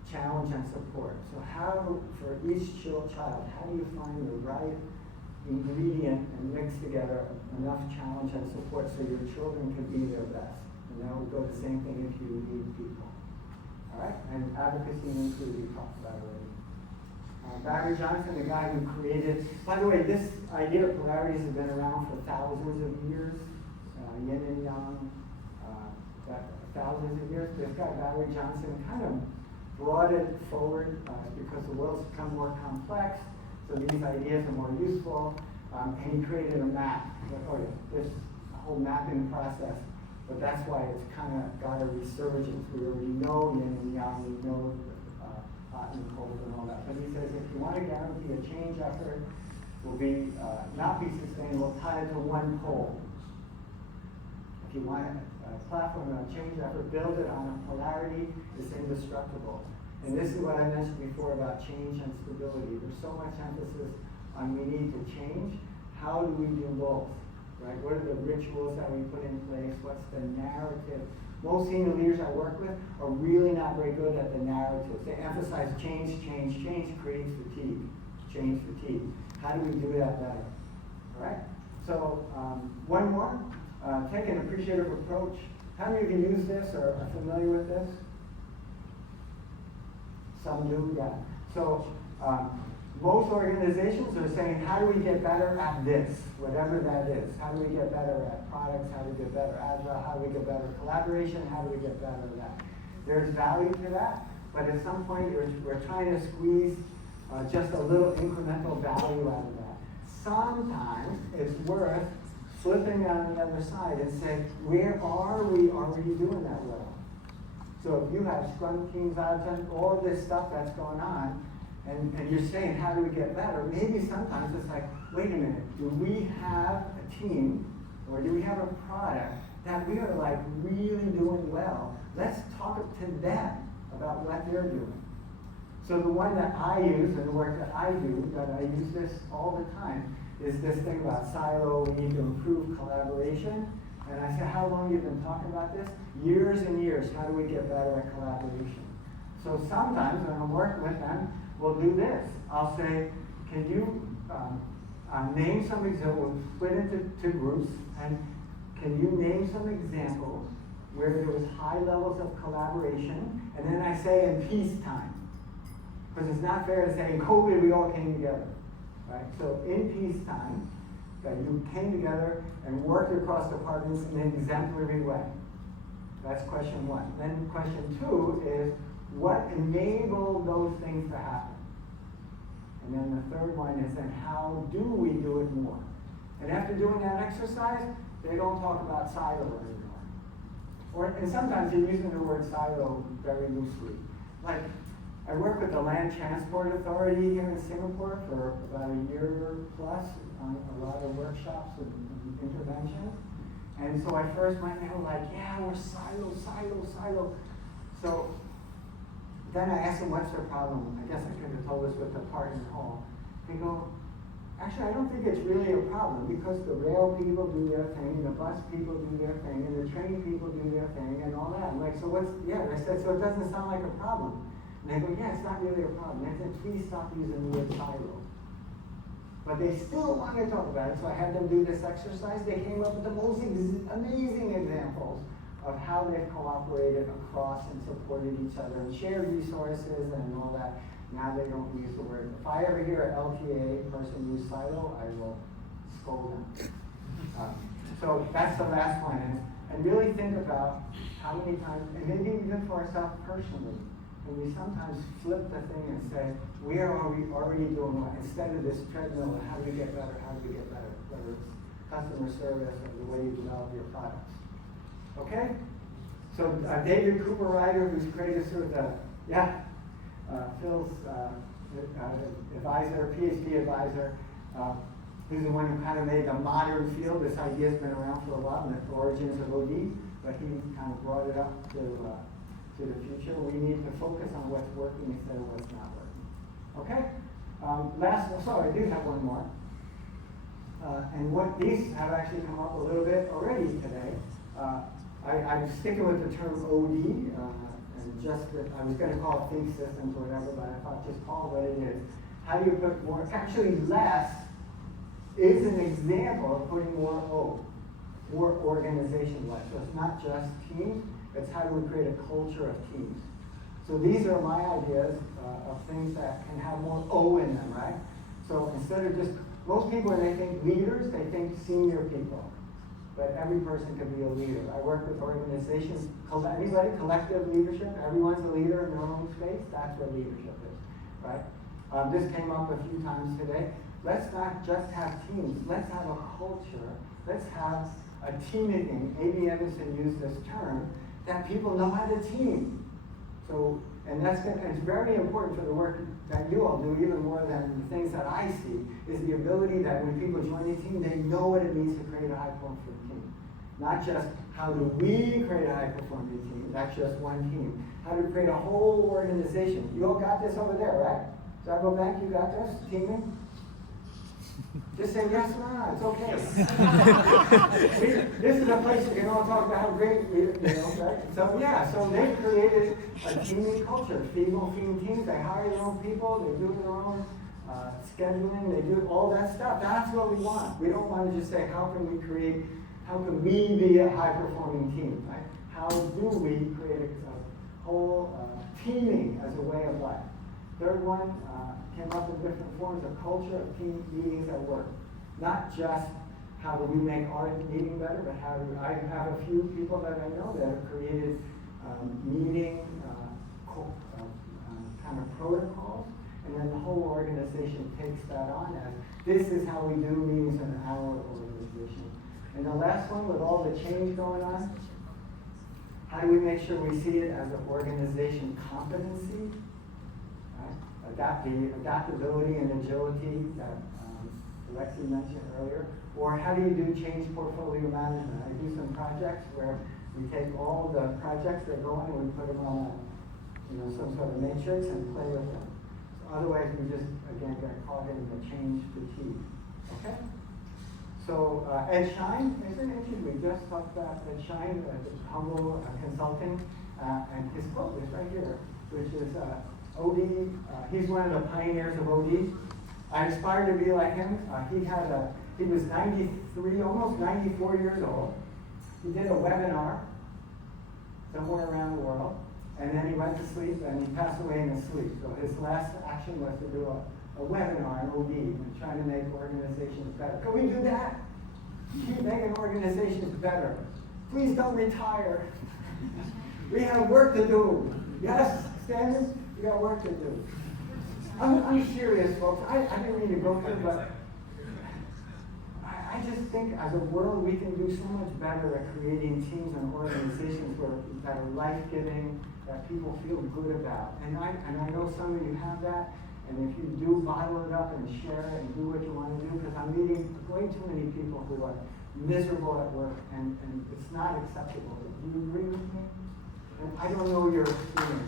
Challenge and support. So how, for each child, how do you find the right ingredient and mix together enough challenge and support so your children can be their best? And that would go the same thing if you lead people. All right? And advocacy and inclusion, we talked about already. Barry Johnson, the guy who created, by the way, this idea of polarities has been around for thousands of years. Yin and yang, thousands of years. This guy, Barry Johnson, kind of brought it forward because the world's become more complex, so these ideas are more useful. And he created a map. Oh yeah, there's a whole mapping process, but that's why it's kind of got a resurgence. We already know yin and yang, we know hot and cold and all that. But he says if you want to guarantee a change effort will be not be sustainable, tie it to one pole. If you want a platform or a change effort, build it on a polarity that's indestructible. And this is what I mentioned before about change and stability. There's so much emphasis on we need to change. How do we do both? Right? What are the rituals that we put in place? What's the narrative? Most senior leaders I work with are really not very good at the narratives. They emphasize change, change, change creates fatigue. Change fatigue. How do we do that better? All right? So one more. Take an appreciative approach. How many of you use this or are familiar with this? Some do, yeah. So most organizations are saying, how do we get better at this, whatever that is? How do we get better at products? How do we get better at agile? How do we get better at collaboration? How do we get better at that? There's value to that, but at some point we're trying to squeeze just a little incremental value out of that. Sometimes it's worth flipping on the other side and saying, where are we already doing that well? So if you have Scrum teams out of all this stuff that's going on, and you're saying, how do we get better? Maybe sometimes it's like, wait a minute, do we have a team or do we have a product that we are like really doing well? Let's talk to them about what they're doing. So the one that I use and the work that I do, that I use this all the time, is this thing about silo, we need to improve collaboration. And I said, how long have you been talking about this? Years and years, how do we get better at collaboration? So sometimes when I'm working with them, we'll do this. I'll say, can you name some examples, we'll split into two groups, and can you name some examples where there was high levels of collaboration, and then I say in peacetime. Because it's not fair to say in COVID we all came together. Right? So in peacetime, that you came together and worked across departments in an exemplary way. That's question one. Then question two is, what enabled those things to happen? And then the third one is, then how do we do it more? And after doing that exercise, they don't talk about silo anymore. And sometimes they're using the word silo very loosely. Like, I work with the Land Transport Authority here in Singapore for about a year plus on a lot of workshops and interventions. And so I first went there like, yeah, we're silo. So then I asked them, what's their problem? I guess I could have told us with the partner hall. They go, actually, I don't think it's really a problem because the rail people do their thing, and the bus people do their thing, and the train people do their thing, and all that. I'm like, so what's, yeah, I said, so it doesn't sound like a problem. And they go, yeah, it's not really a problem. And I said, please stop using the word silo. But they still want to talk about it, so I had them do this exercise. They came up with the most amazing examples of how they've cooperated across and supported each other and shared resources and all that. Now they don't use the word. If I ever hear an LTA person use silo, I will scold them. So that's the last one. And really think about how many times, and maybe even for ourselves personally, and we sometimes flip the thing and say, where are we already doing what? Instead of this treadmill, how do we get better? How do we get better? Whether it's customer service or the way you develop your products. Okay? So David Cooper Ryder, who's created sort of the, Phil's advisor, PhD advisor, He's the one who kind of made the modern field. This idea's been around for a while, the origins of OD, but he kind of brought it up to the future. We need to focus on what's working instead of what's not working. Okay? I do have one more. And what these have actually come up a little bit already today. I'm sticking with the term OD, and just that I was going to call it think systems or whatever, but I thought just call it what it is. How do you put more? Actually, less is an example of putting more O, more organization-like. So it's not just teams, it's how do we create a culture of teams. So these are my ideas of things that can have more O in them, right? So instead of just, most people when they think leaders, they think senior people. But every person can be a leader. I work with organizations, anybody, collective leadership, everyone's a leader in their own space, that's what leadership is, right? This came up a few times today. Let's not just have teams, let's have a culture, let's have a teaming. A.B. Emerson used this term, that people know how to team. So, and it's very important for the work that you all do, even more than the things that I see, is the ability that when people join a team, they know what it means to create a high-performing team. Not just how do we create a high-performing team, that's just one team. How to create a whole organization. You all got this over there, right? Zago Bank, you got this? Teaming? Just say yes or no, it's okay. This is a place you can all talk about how great right? So yeah, so they created a teaming culture. Female teams, they hire their own people, they do their own scheduling, they do all that stuff. That's what we want. We don't want to just say, how can we be a high-performing team, right? How do we create a whole teaming as a way of life? Third one, came up in different forms of culture of team meetings at work. Not just how do we make our meeting better, but I have a few people that I know that have created meeting kind of protocols, and then the whole organization takes that on as this is how we do meetings in our organization. And the last one, with all the change going on, how do we make sure we see it as an organization competency? Adaptability and agility that Alexi mentioned earlier, or how do you do change portfolio management? I do some projects where we take all the projects that go in and we put them on some sort of matrix and play with them. So otherwise we just, again, get caught in the change fatigue. Okay? So Ed Schein, isn't it interesting? We just talked about Ed Schein, humble consulting, and his quote is right here, which is, OD, he's one of the pioneers of OD. I aspire to be like him. He was 93, almost 94 years old. He did a webinar somewhere around the world, and then he went to sleep, and he passed away in his sleep. So his last action was to do a webinar on OD and trying to make organizations better. Can we do that? Keep making organizations better. Please don't retire. We have work to do. Yes, Stanley? We got work to do. I'm serious, folks. I didn't mean to go through, but I just think as a world we can do so much better at creating teams and organizations that are life-giving, that people feel good about. And I know some of you have that, and if you do, bottle it up and share it and do what you want to do, because I'm meeting way too many people who are miserable at work, and it's not acceptable. Do you agree with me? And I don't know your experience.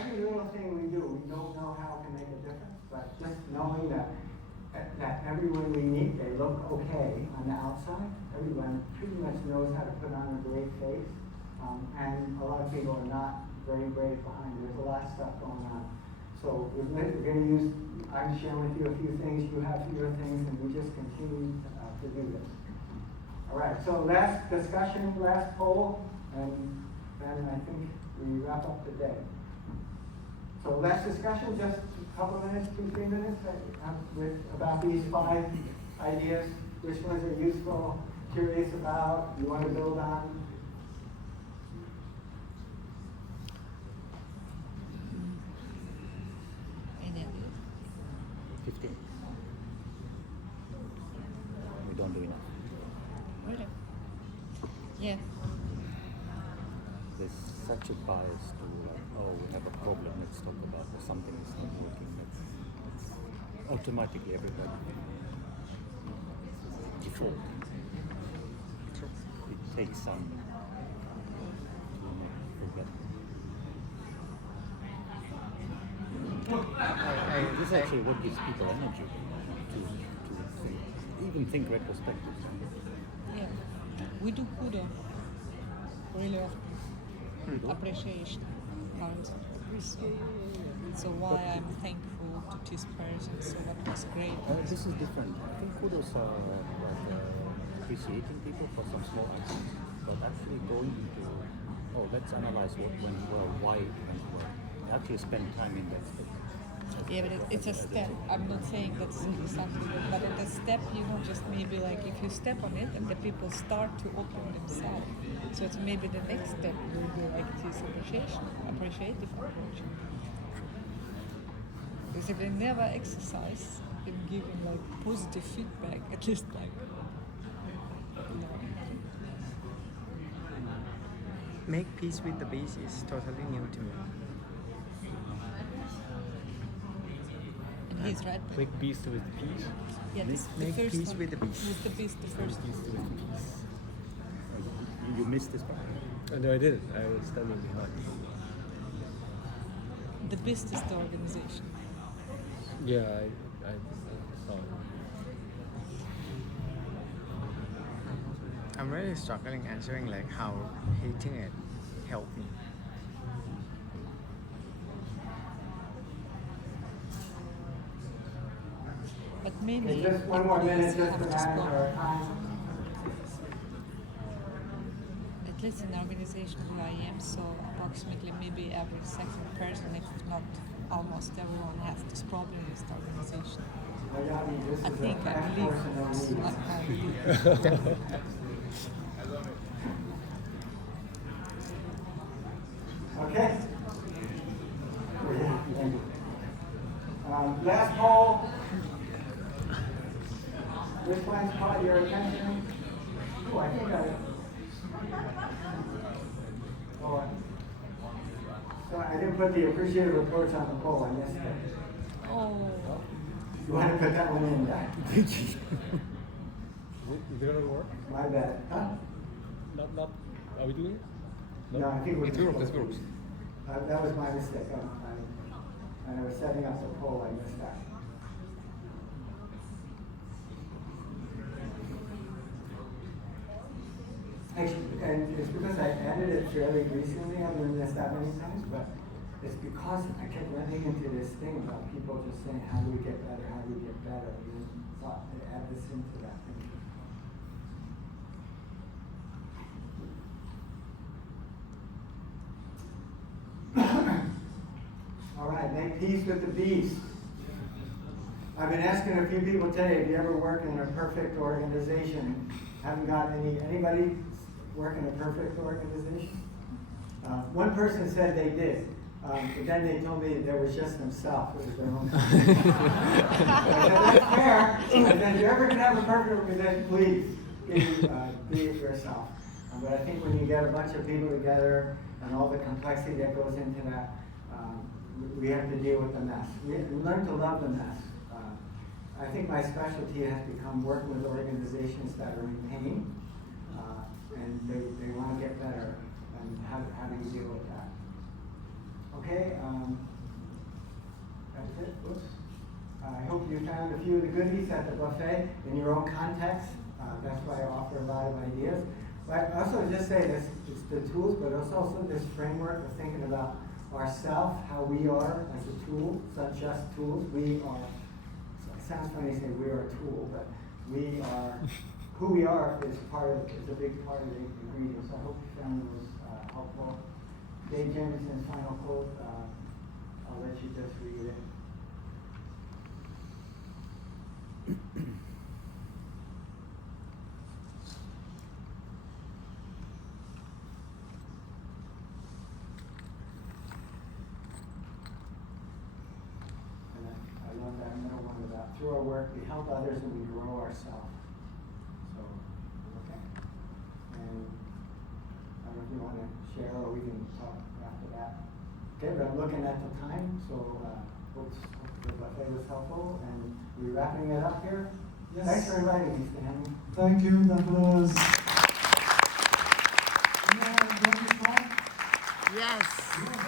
Every little thing we do, we don't know how it can make a difference, but just knowing that everyone we meet, they look okay on the outside. Everyone pretty much knows how to put on a great face, and a lot of people are not very brave behind it. There's a lot of stuff going on. So we're going to use, I'm sharing with you a few things, you have your things, and we just continue to do this. All right, so last discussion, last poll, and then I think we wrap up the day. So last discussion, just a couple of minutes, 2-3 minutes, about these 5 ideas. Which ones are useful, curious about, you want to build on? Any of you? 15. We don't do enough. Really? Yeah. There's such a bias to oh, we have a problem, let's talk about it, something is not working. That's automatically everybody default. It takes some to forget. This is actually what gives people energy to think, even think retrospectively. Yeah, we do kudo really often. Appreciation counts. So why I'm thankful to this person. So that was great. This is different. I think kudos are like appreciating people for some small actions, but actually going into, oh, let's analyze what went well, why it went well. Actually spend time in that step. Yeah, but it's a step. I'm not saying that's something, but it's a step, just maybe like if you step on it and the people start to open themselves. So it's maybe the next step will be like this appreciative approach. Because if they never exercise in giving like positive feedback, at least like, Make peace with the beast is totally new to me. and he's right. Make peace with peace. Yeah, this the Make first peace one. with the beast. With the beast, the first one. You missed this part. No, I didn't. I was standing behind. The beast is the organization. Yeah, I saw it. I'm really struggling answering like how hating it helped me. But maybe Okay, just one more minute, just to have manage spoke. our time. At least in the organization where I am, so approximately maybe every second person, if not almost everyone, has this problem with the organization. This I is think a I crash believe course in no meeting. I believe. Okay. Last poll. Which one's caught your attention? Oh, I think oh, so I didn't put the appreciative approach on the poll. I missed it. Oh, You want to put that one in there? Is it gonna work? My bad. Huh? Not. Are we doing it? No, I think It works, it works. That was my mistake. When I was setting up the poll, I missed that. Actually, and it's because I added it fairly recently. I've learned this that many times, but it's because I kept running into this thing about people just saying, "How do we get better? How do we get better?" And then thought I'd add this into that thing. All right, make peace with the beast. I've been asking a few people today, have you ever worked in a perfect organization? Haven't got anybody work in a perfect organization? One person said they did, but then they told me there was just themselves. It was their own company. I said, that's fair. I said, if you're ever going to have a perfect organization, please be it yourself. But I think when you get a bunch of people together and all the complexity that goes into that, we have to deal with the mess. We learn to love the mess. I think my specialty has become working with organizations that are in pain, and they want to get better. And how do you deal with that? Okay, that's it. Oops. I hope you found a few of the goodies at the buffet in your own context. That's why I offer a lot of ideas. But also just say this, it's the tools, but it's also this framework of thinking about ourselves, how we are as a tool. It's not just tools. We are, it sounds funny to say we are a tool, but we are, who we are is a big part of the ingredient. So I hope you found those helpful. Dave Jameson's final quote, I'll let you just read it. I love that middle one about through our work we help others and we grow ourselves. So, okay. And I don't know if you want to share, or we can talk after that. Okay, but I'm looking at the time, so hope the buffet was helpful, and we're wrapping it up here. Yes. Thanks for inviting me, Stanley. Thank you, Douglas. Yeah, Yes.